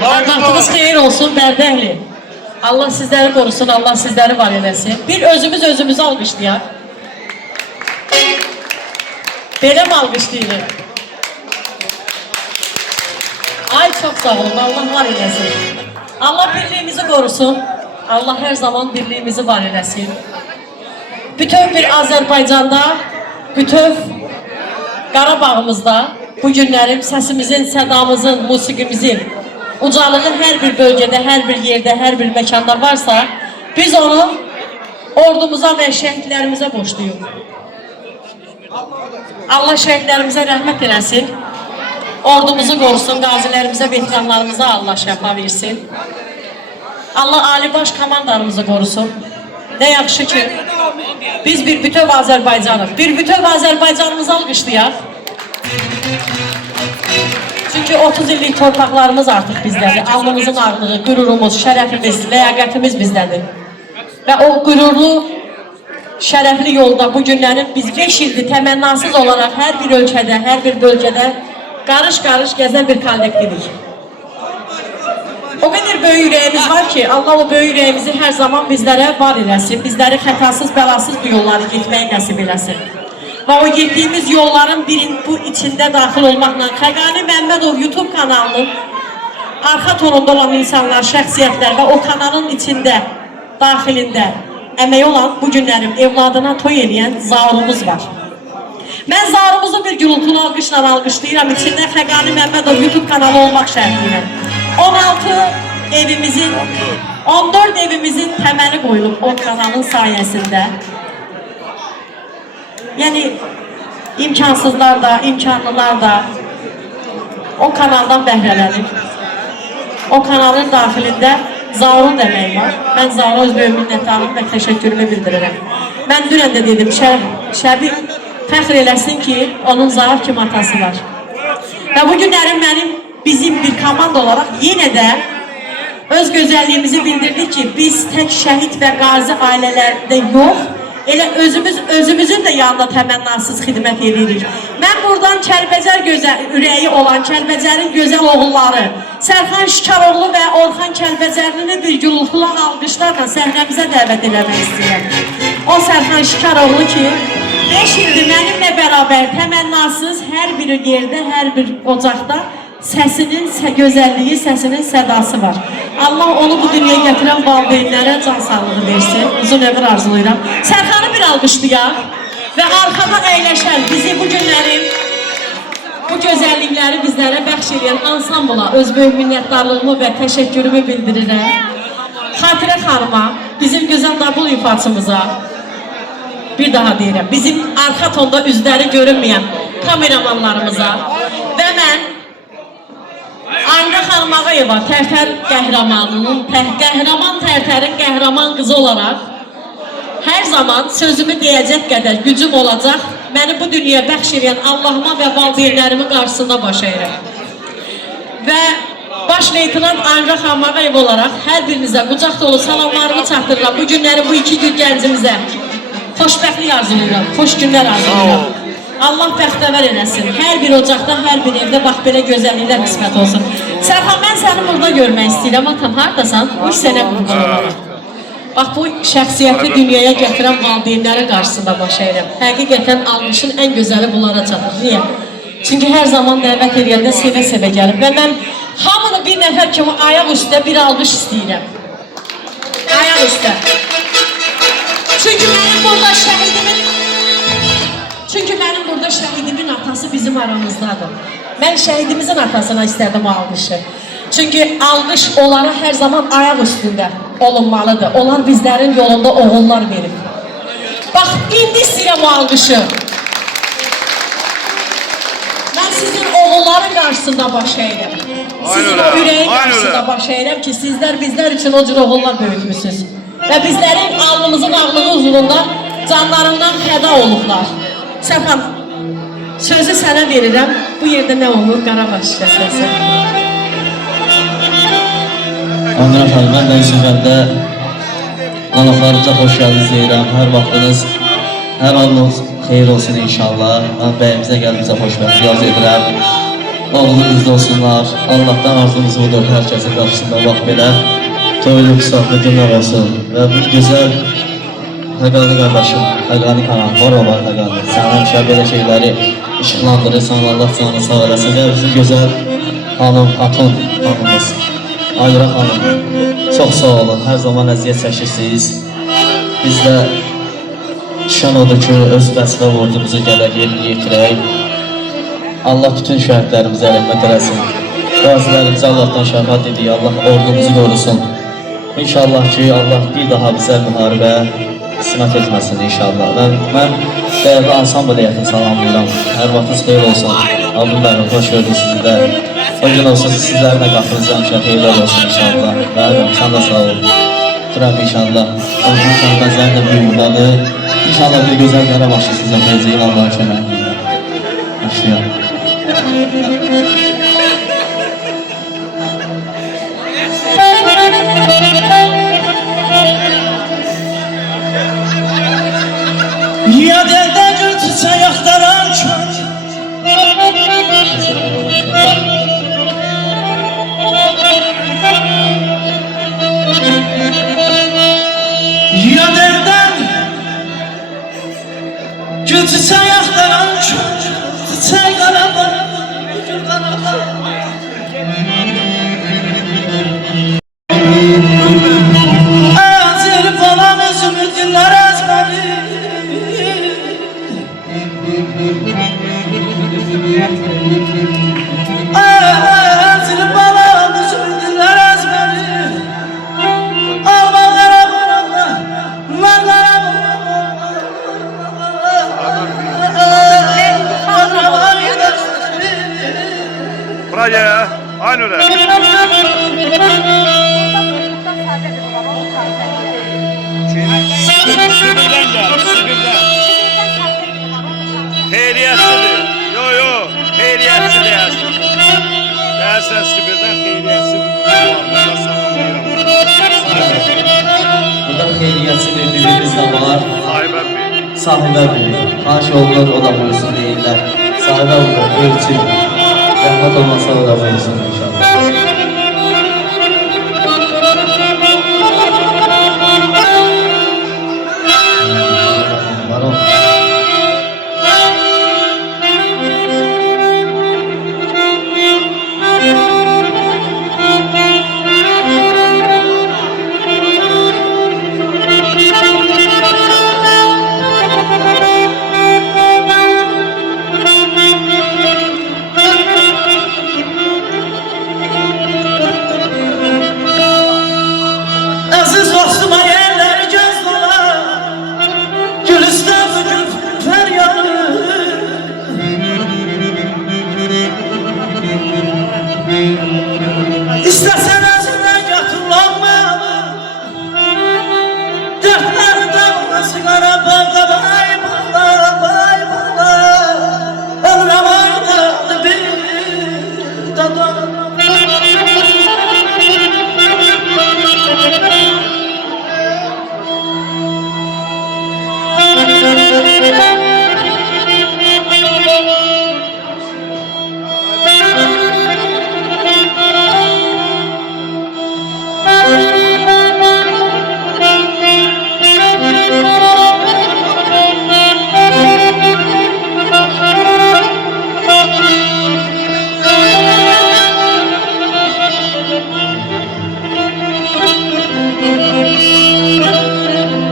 Vaxtınız xeyir olsun Bərdəhli. Allah sizləri qorusun, Allah sizləri var eləsin. Bir özümüzü alqışlayaq. Belə mi alqışlayırıq? Ay çox sağ olun, Allah var eləsin. Allah birliğimizi qorusun. Allah hər zaman birliğimizi var eləsin. Bütün bir Azərbaycanda, bütün Qarabağımızda bu günlərin səsimizin, sədamızın, musiqimizin ucalığı hər bir bölgədə, hər bir yerdə, hər bir məkanda varsa, biz onu ordumuza və şəhidlərimizə borcluyuq. Allah şəhidlərimizə rəhmət eləsin, ordumuzu qorusun, qazilərimizə, veteranlarımıza Allah şəfa versin. Allah Ali Baş Komandanımızı qorusun. Nə yaxşı ki, biz bir bütöv Azərbaycanıq. Bir bütöv Azərbaycanımızı alqışlayaq. Çünki 30 illik torpaqlarımız artıq bizdədir. Alnımızın ağırlığı, qürurumuz, şərəfimiz, ləyaqətimiz bizdədir. Və o qürurlu, şərəfli yolda bu günlərin biz 5 ildir təmənnasız olaraq hər bir ölkədə, hər bir bölgədə qarış-qarış gəzən bir kollektivik. O qədər böyük ürəyimiz var ki, Allah o böyük ürəyimizi hər zaman bizlərə var eləsin, bizləri xətasız, bəlasız bu yolları getməyi nəsib eləsin. Və o getdiyimiz yolların birin bu içində daxil olmaqla Xəqani Məmmədov YouTube kanalının arxa tonunda olan insanlar, şəxsiyyətlər və o kanalın içində, daxilində əmək olan bu günlərim evladına toy eləyən Zarumuz var. Mən Zarumuzu bir gürültülü alqışla alqışlayıram, içində Xəqani Məmmədov YouTube kanalı olmaq şərtilə. 14 evimizin təməli qoyulub o kanalın sayəsində. Yəni, imkansızlar da, imkanlılar da o kanaldan bəhrələnir. O kanalın daxilində Zarun demək var. Mən Zarun öz böyük minnətdarlığımı və təşəkkürümü bildirirəm. Mən dünən də dedim, Şəbi fəxr eləsin ki, onun Zar kimi atası var. Və bu günlərin bizim bir komanda olaraq yenə də öz gözəlliyimizi bildirdik ki, biz tək şəhid və qazi ailələrdə yox, elə özümüzün də yanında təmənnasız xidmət edirik. Mən buradan Kəlbəcər ürəyi olan Kəlbəcərin gözəl oğulları Sərxan Şikaroğlu və Orxan Kəlbəcərlini bir gürültülü alqışlarla səhnəmizə dəvət eləmək istəyirəm. O Sərxan Şikaroğlu ki, 5 ildir mənimlə bərabər təmənnasız hər bir yerdə, hər bir ocaqda səsinin gözəlliyi, səsinin sədası var. Allah onu bu dünyaya gətirən valideynlərə can sağlığı versin. Uzun ömür arzulayıram. Sərxanı bir alqışlayaq və arkada əyləşən bizi bu günlərin bu gözəllikləri bizlərə bəxş edən ansambula öz böyük minnətdarlığımı və təşəkkürümü bildirirəm. Xatirə xanıma, bizim gözəl dabul ifaçımıza bir daha deyirəm. Bizim arxa tonda üzləri görünməyən kameramanlarımıza və mən Ayna xanım Ağayeva, Tərtər qəhrəmanının, qəhrəman Tərtərin qəhrəman qızı olaraq hər zaman sözümü deyəcək qədər gücüm olacaq, məni bu dünyaya bəxş edən Allahıma və valideynlərimin qarşısında baş əyirəm. Və baş leytenant Ayna xanım Ağayeva olaraq hər birinizə qucaq dolu salamlarımı çatdırıram. Bu günləri bu iki gün gəncimizə xoşbəxtlik arzulayıram, xoş günlər arzulayıram. Allah bəxtəvər eləsin. Hər bir ocaqda, hər bir evdə bax belə gözəlliklər qismət olsun. Sərxan, mən səni burada görmək istəyirəm. Atam, haradasan? Bu sənə burada olaraq. Bax, bu şəxsiyyəti dünyaya gətirən valideynlərin qarşısında baş əyirəm. Həqiqətən almışın ən gözəli bunlara çatır. Niyə? Çünki hər zaman dəvət edəndə sevə-sevə gəlib. Və mən hamını bir nəfər kimi ayaq üstə bir almış istəyirəm. Ayaq üstə. Çünki mənim burada şəhidimin atası bizim aramızdadır. Mən şəhidimizin atasına istədim alqışı. Çünki alqış onlara hər zaman ayaq üstündə olunmalıdır. Onlar bizlərin yolunda oğullar verib. Bax, indi istəyirəm o alqışı. Mən sizin oğulların qarşısında baş əyirəm. Sizin o ürəyin qarşısında baş əyirəm ki, sizlər bizlər üçün o cür oğullar böyütmüsünüz. və bizlərin alnımızın ağlığı huzurunda canlarından fəda olublar. Səfan, sözü sənə verirəm. Bu yerdə nə olur? Qarabağ şirkəsi. Anlar xanım, mən də Yusufəndə qonaqlarımıza xoş gəldiniz deyirəm. Hər vaxtınız, hər anınız xeyir olsun inşallah. Mən bəyimizə gəldiyimizə xoşbəxt yaz edirəm. Oğlunuz olsunlar. Allah'tan arzumuz budur. Hər kəsin qapısında bax belə toylu qısaltlı günlər olsun. Və bu gözəl Həqani qardaşım, Həqani kanal, var olan Həqani. Sən həmişə belə şeyləri işıqlandırırsan, Allah canını sağ eləsin. Və bizim gözəl hanım, Hatun hanımız, Ayra hanım, çox sağ olun. Hər zaman əziyyət çəkirsiniz. Biz də düşən odur ki, öz vəzifə borcumuzu gələk, yerinə yetirək. Allah bütün şəhidlərimizə rəhmət eləsin. Qazilərimizə Allah'tan şəfaət edirik. Allah ordumuzu qorusun. İnşallah ki, Allah bir daha bizə müharibə qismət etməsin inşallah. Mən dəyərli ansambl heyətini salamlayıram. Hər vaxtınız xeyir olsun. Abim bənim, xoş gördük sizi də. O gün olsun sizlərlə qapınızda həmişə xeyirlər olsun inşallah. Bəlim, sən də sağ ol. Turam inşallah. O gün şəhidlərin də bir yuvadır. İnşallah bir gözəl Qarabağ sizə verəcəyik Allah'ın köməkliyi. Başlayalım. Ya delde gül çiçeği aktaran çöl Ya delden gül çiçeği aktaran çöl Çiçeği karalar, gül karalar Azir falan üzümü dinler ezberi Azir falan üzümü dinler ezberi Alma karabaranda, nar karabaranda Buraya, aynı öyle. Xeyriyyətsidir. Yo, xeyriyyətsidir yazsın. Dərsən Sibirdən xeyriyyətsidir. Burada xeyriyyətçi bir birimiz də var. Sahibə bir. Sahibə bilir. Xahiş olunur, o da buyursun deyirlər. Sahibə olur, ölçü. Rəhmət olmasa o da buyursun inşallah. Var ol. Aziz dostuma yerler göz dolar Gülistan gül feryadı İstersen azından yatırlanma Dertleri damla sigara bağda bay bağla bay bağla Ömrüm aydadı bir dadan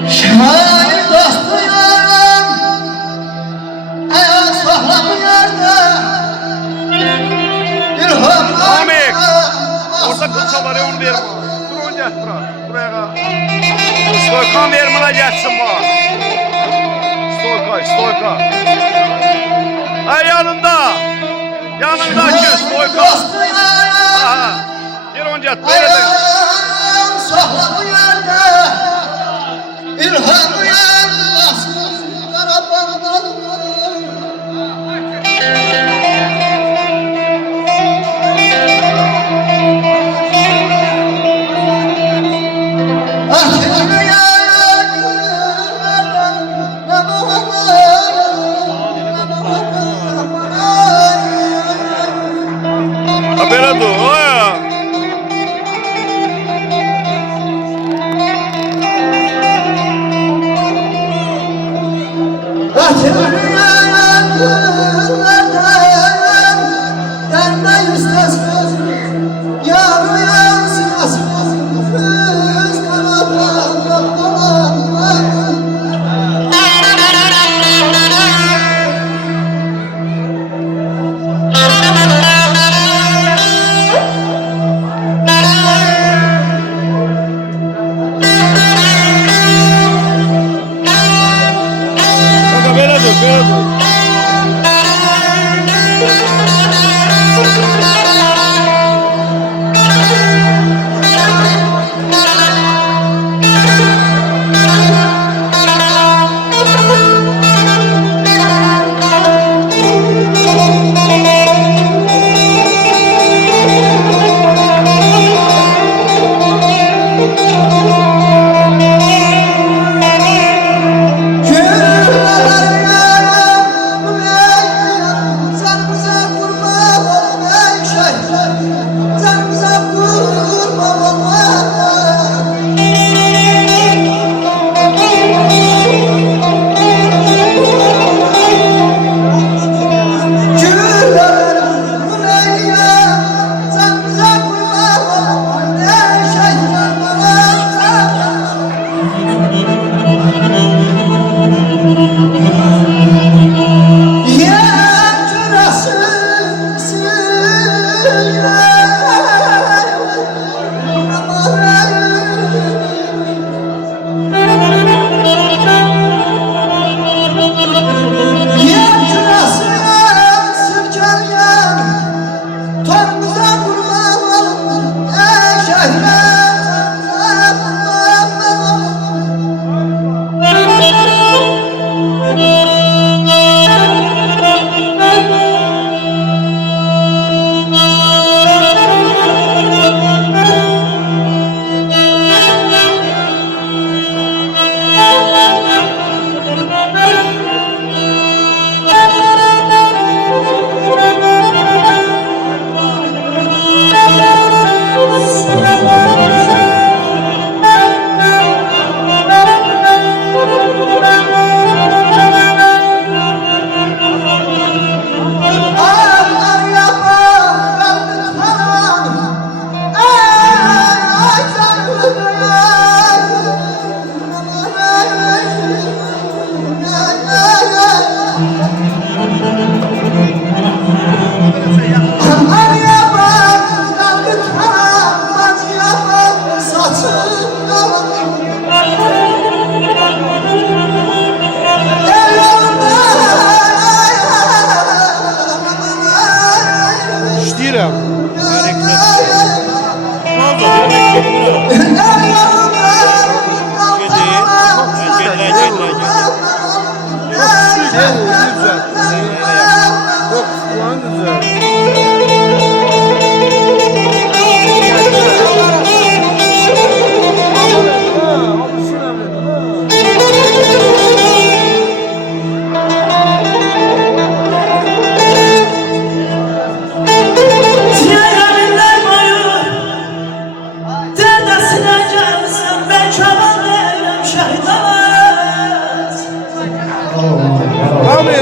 Şair dostu yarım Ayak sahlamı yerde Bir Amik, orada kılça var ya onu verim. Dur onu get buraya. Stoykan verim ona getsin bak. Stoyka. Ay yanındaki Stoyka. dostu yarım Gel onu get, böyle de. Ayağım sahlamı yerde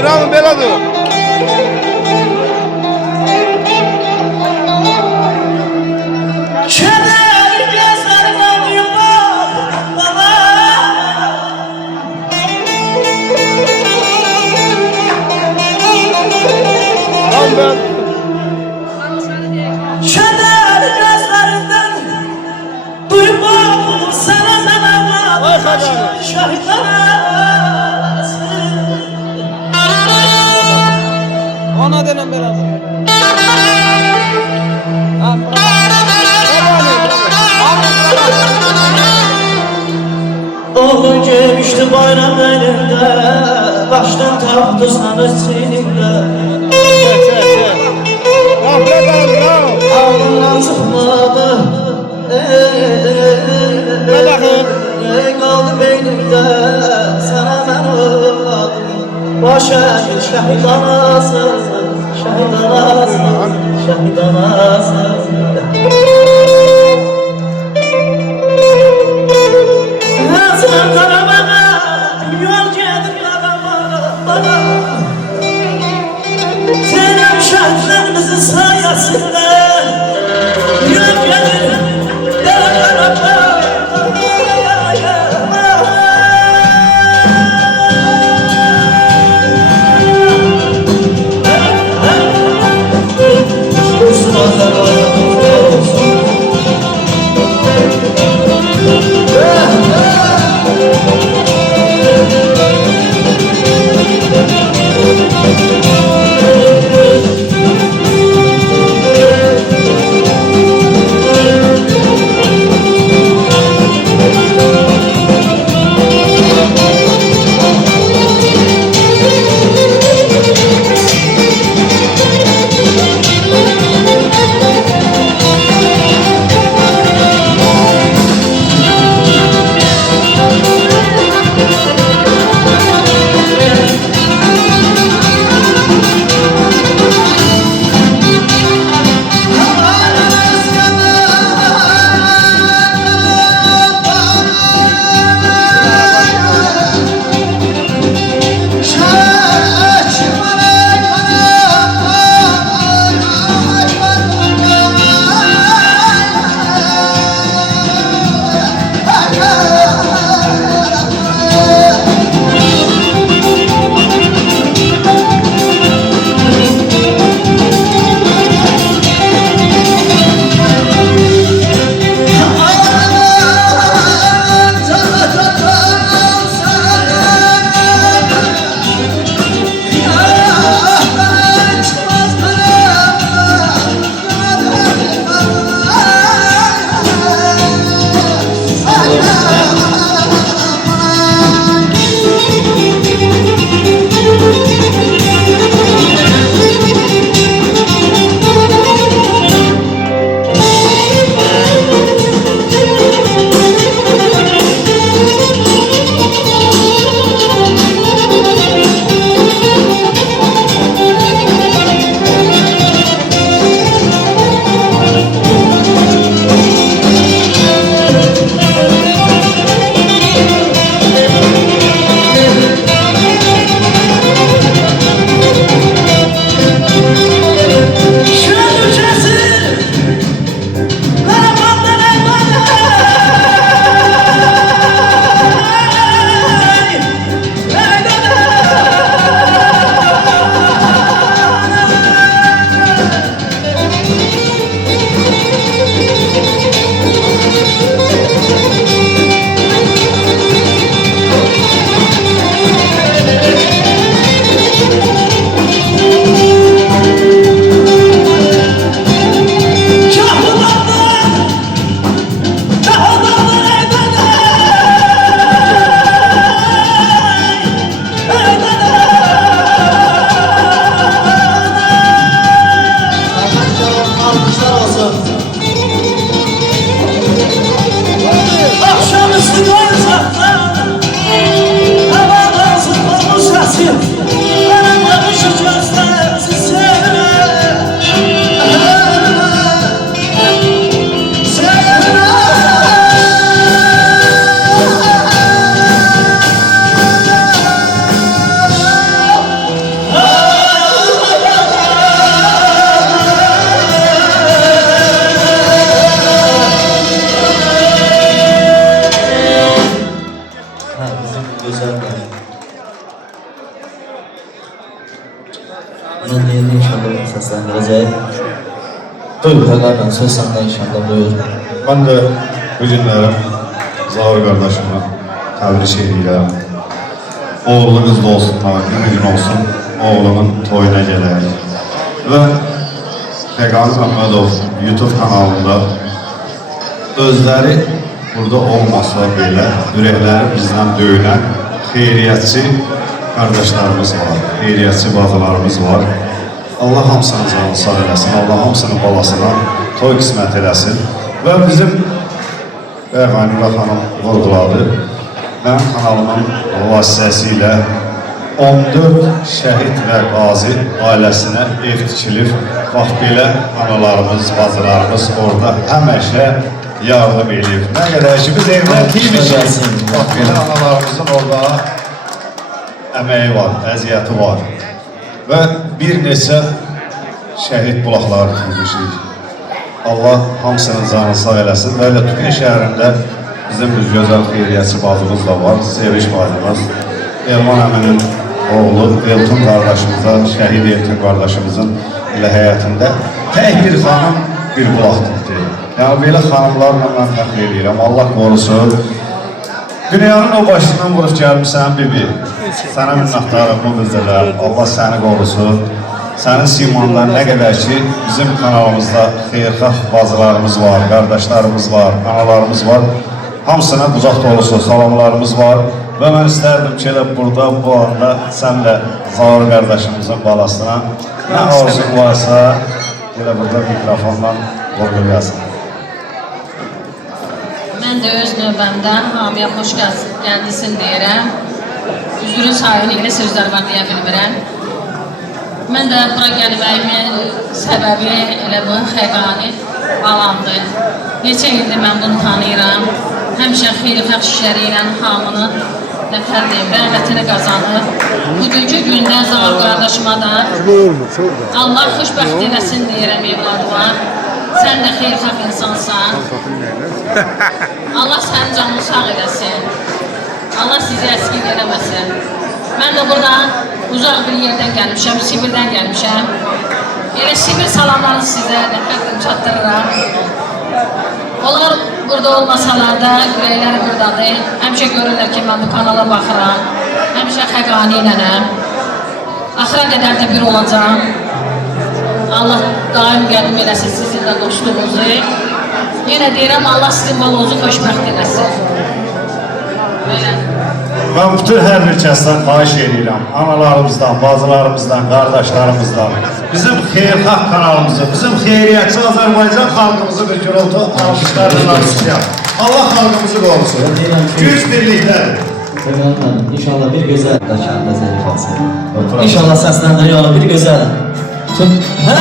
Rami beladır. Ona denen beladır. Oğlum görmüştü bayram elinde, baştan taktı sana sinimde. Ağlından çıkmadı, kaldı beynimde, sana ben ağladım. Başa şahit anasın, şahit anasın, şahit anasın. Sen karamana, yol gedir yaramana. Senin şahitlerimizin sayesinde olsun. Akşamüstü doyacaklar. Havadan sıkılmış sesim. Bana karışır gözlerinizi sevme. Bunun yerini inşallah seslendirəcək. Buyur, Fəqarla, söz səndə inşallah, buyur. Ben de bu günləri Zavur qardaşımı təbrik edirəm. Oğlu qızlı olsunlar, bir gün olsun, oğlumun toyuna gələk. Və Fəqar Məmmədov YouTube kanalında özləri burada olmasa belə, ürəkləri bizdən döyünən xeyriyyətçi kardeşlerimiz var, xeyriyyətçi bacılarımız var. Allah hamısını canı sağ eləsin, Allah hamısının balasına toy qismət eləsin. Və bizim Nura xanım vurğuladı. Mənim kanalımın vasitəsilə 14 şəhid və qazi ailəsinə ev tikilir. Bax belə analarımız, bacılarımız orada həmişə yardım edir. Nə qədər ki biz evlər deymişik. Bax belə analarımızın orada əməyi var, əziyyəti var. Və bir neçə şəhid bulaqları tutmuşuz. Allah hamısının canını sağ eləsin. Və elə Tükən şəhərində bizim bir gözəl xeyriyyətçi bacımız da var, Seviş bacımız. Elman əminin oğlu Elton qardaşımıza, şəhid Elton qardaşımızın ilə həyətində tək bir xanım bir bulaq tutdu. Yəni belə xanımlarla mən fəxr edirəm. Allah qorusun. Dünyanın o başından vurub gəlmişsən bibi. Sənə minnətdarımı bildirəm. Allah səni qorusun. Sənin simandan nə qədər ki, bizim kanalımızda xeyirxah bacılarımız var, qardaşlarımız var, analarımız var. Hamısına qucaq dolusu salamlarımız var. Və mən istərdim ki, elə burada, bu anda sən də Zavur qardaşımızın balasına nə arzun varsa, elə burada mikrofonla vurgulayasın. Mən də öz növbəmdə hamiyə xoş gəldisin deyirəm. Üzrün sayını ilə sözlər var deyə bilmirəm. Mən də bura gəlməyimin səbəbi elə bu Xəqani balamdır. Neçə ildir mən bunu tanıyıram. Həmişə xeyirxah işləri ilə hamını rəğbətini qazanır. Bugünkü gündə Zavur qardaşıma da Allah xoşbəxt eləsin deyirəm evladıma. Sən də xeyirxah insansan. Allah sənin canını sağ eləsin. Allah sizi əskik eləməsin. Mən də buradan uzaq bir yerdən gəlmişəm, Sibirdən gəlmişəm. Elə Sibir salamlarını sizə dəfəqdim çatdırıram. Onlar burada olmasalar da ürəkləri buradadır. Həmişə görürlər ki, mən bu kanala baxıram. Həmişə Xəqani ilənəm. Axıra qədər də bir olacam. Allah daim qədim eləsin sizin də dostluğunuzu. Yenə deyirəm, Allah sizin balonuzu xoşbəxt eləsin. Belə. Ben bütün hər bir kəsdən xahiş edirəm. Analarımızdan, bacılarımızdan, qardaşlarımızdan, bizim xeyirxah kanalımızı, bizim xeyriyyətçi Azərbaycan xalqımızı bir gürültü almışlarla almışlar. Allah xalqımızı qorusun. Güc birliklər. İnşallah bir gözəl kəndə zərif alsın. İnşallah səsləndiriyor bir gözəl. Hə?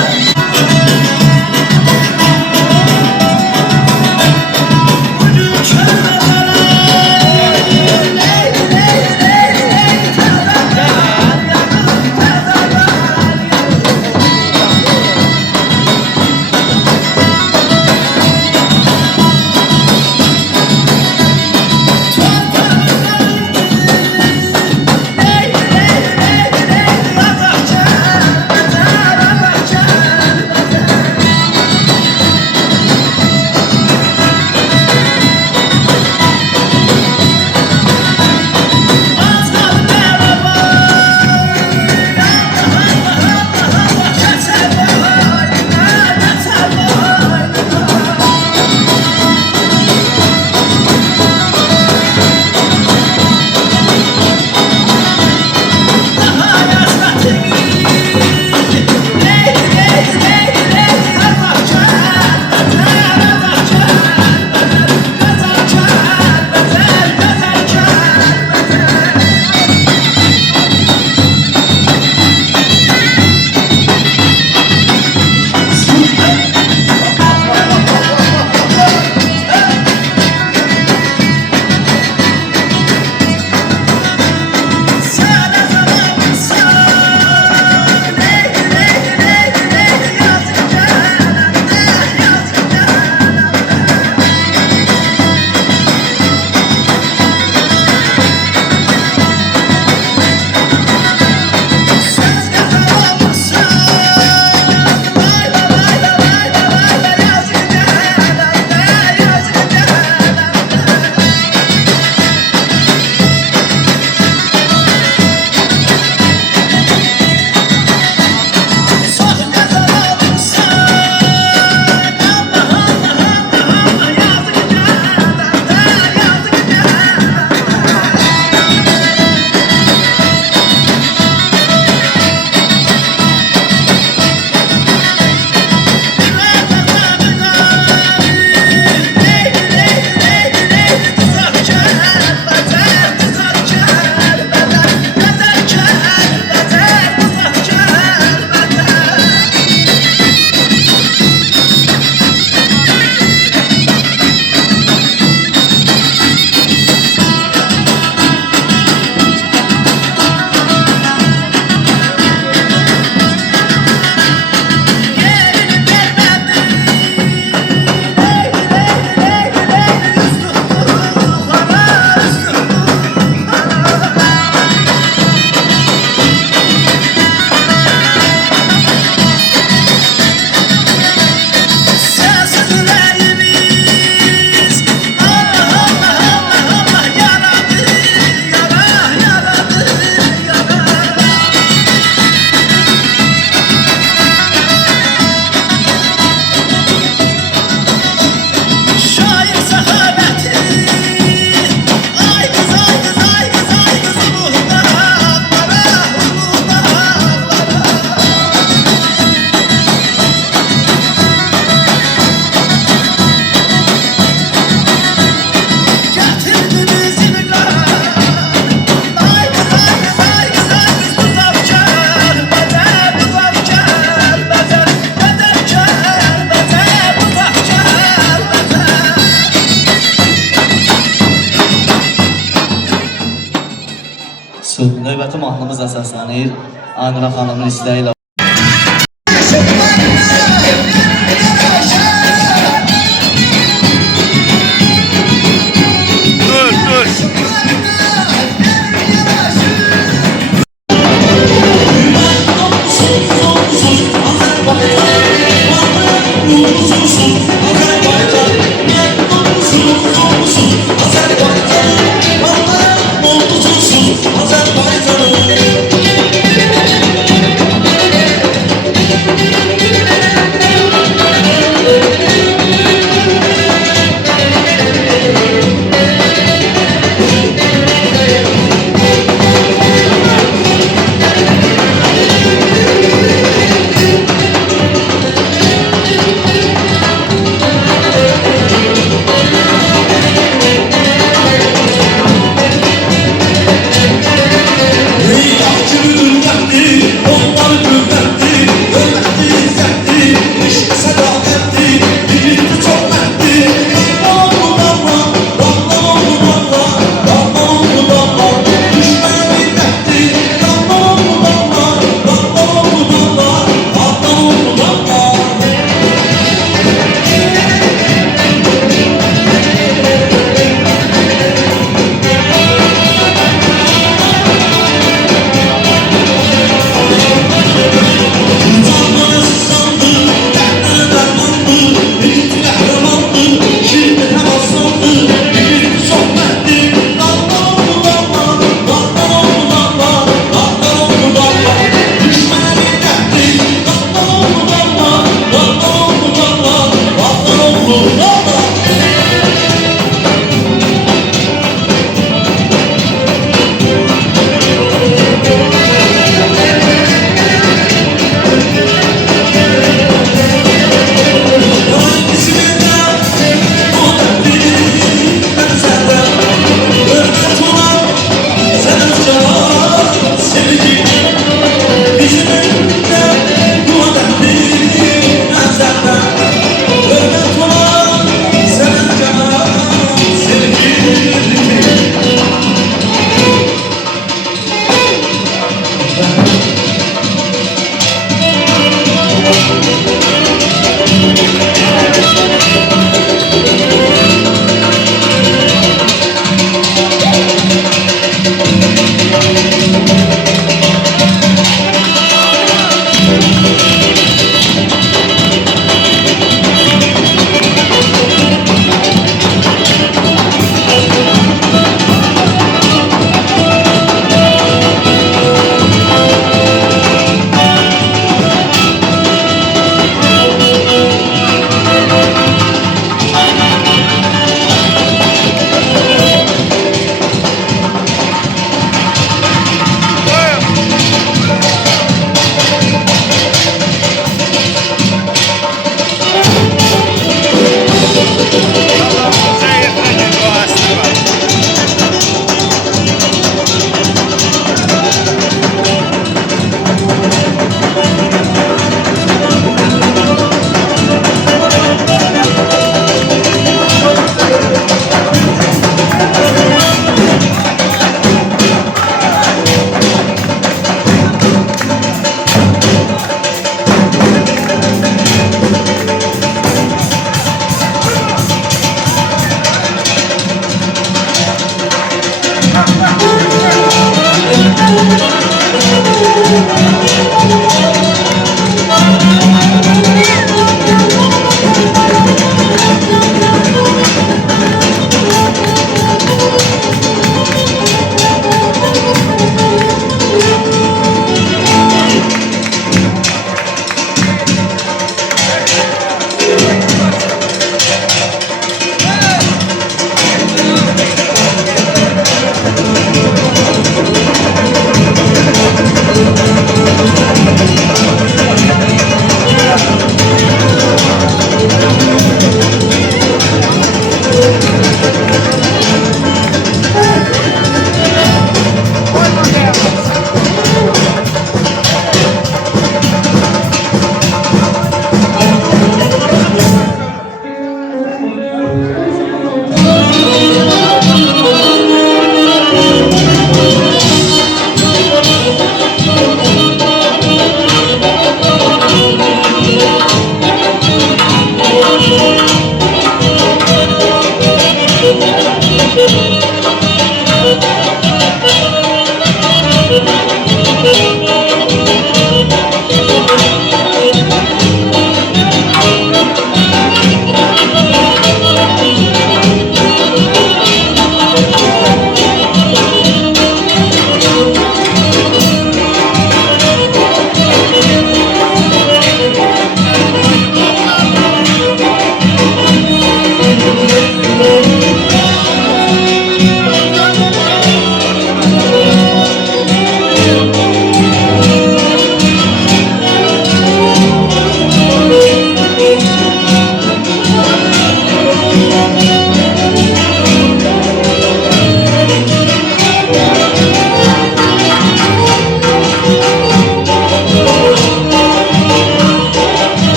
növbəti mahnımız əsaslənir. Amira xanımın istəyi ilə.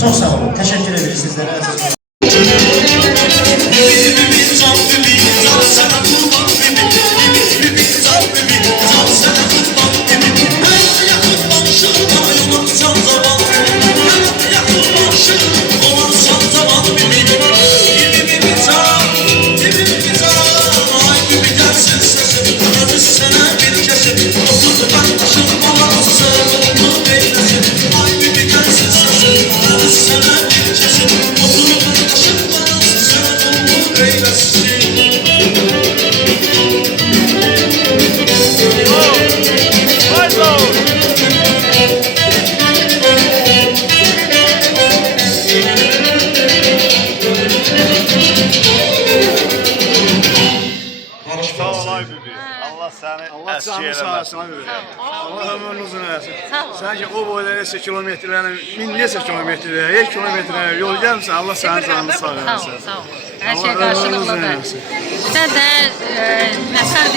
Çok sağ olun. Teşekkür ederiz sizlere. Allah canını sağ olsun abi. Allah ömrünü uzun eləsin. Sanki o boyda neçə kilometrlərlə, min neçə kilometrlərlə, kilometrlərlə yol gəlmişsən, Allah sənin canını sağ eləsin. Sağ ol. Her şey karşılıklı. Sen de mesaj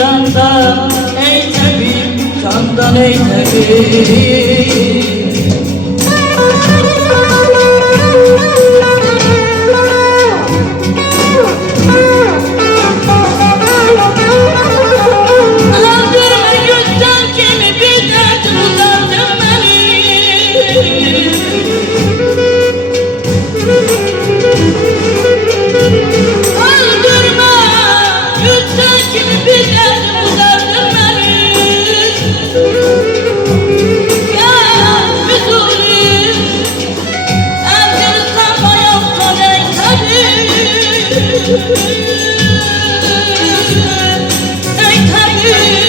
candan ey tabi, candan ey tabi. Öldürme güzel kimi bir derdim uzandın beni. Öldürme güzel kimi bir derdim uzandın beni. Ya Füzuli, elleri sanmayaktan ey tabi. Ey tabi.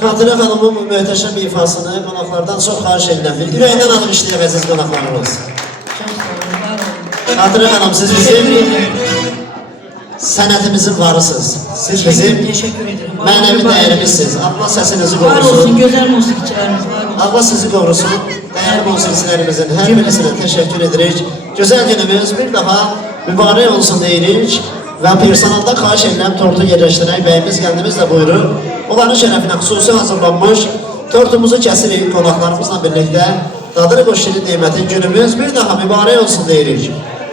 Kadire Hanım'ın bu mühteşem ifasını konaklardan çok xahiş edirəm. Bir ürəkdən alıb işləyək əziz qonaqlarımız. Kadire Hanım, siz bizim sənətimizin varısınız. Siz bizim mənəvi dəyərimizsiniz. Allah səsinizi Var olsun, qorusun. gözəl musiqiçilərimiz var olsun. Allah sizi qorusun. Dəyərli musiqiçilərimizin hər birisinə təşəkkür edirik. Gözəl günümüz bir daha mübarək olsun deyirik. Və personalda xahiş edirəm tortu yerləşdirək. Bəyimiz gəldimiz də buyurur. Onların şərəfinə xüsusi hazırlanmış tortumuzu kəsirik qonaqlarımızla birlikdə. Dadırıq o şirin nemətin günümüz bir daha mübarək olsun deyirik.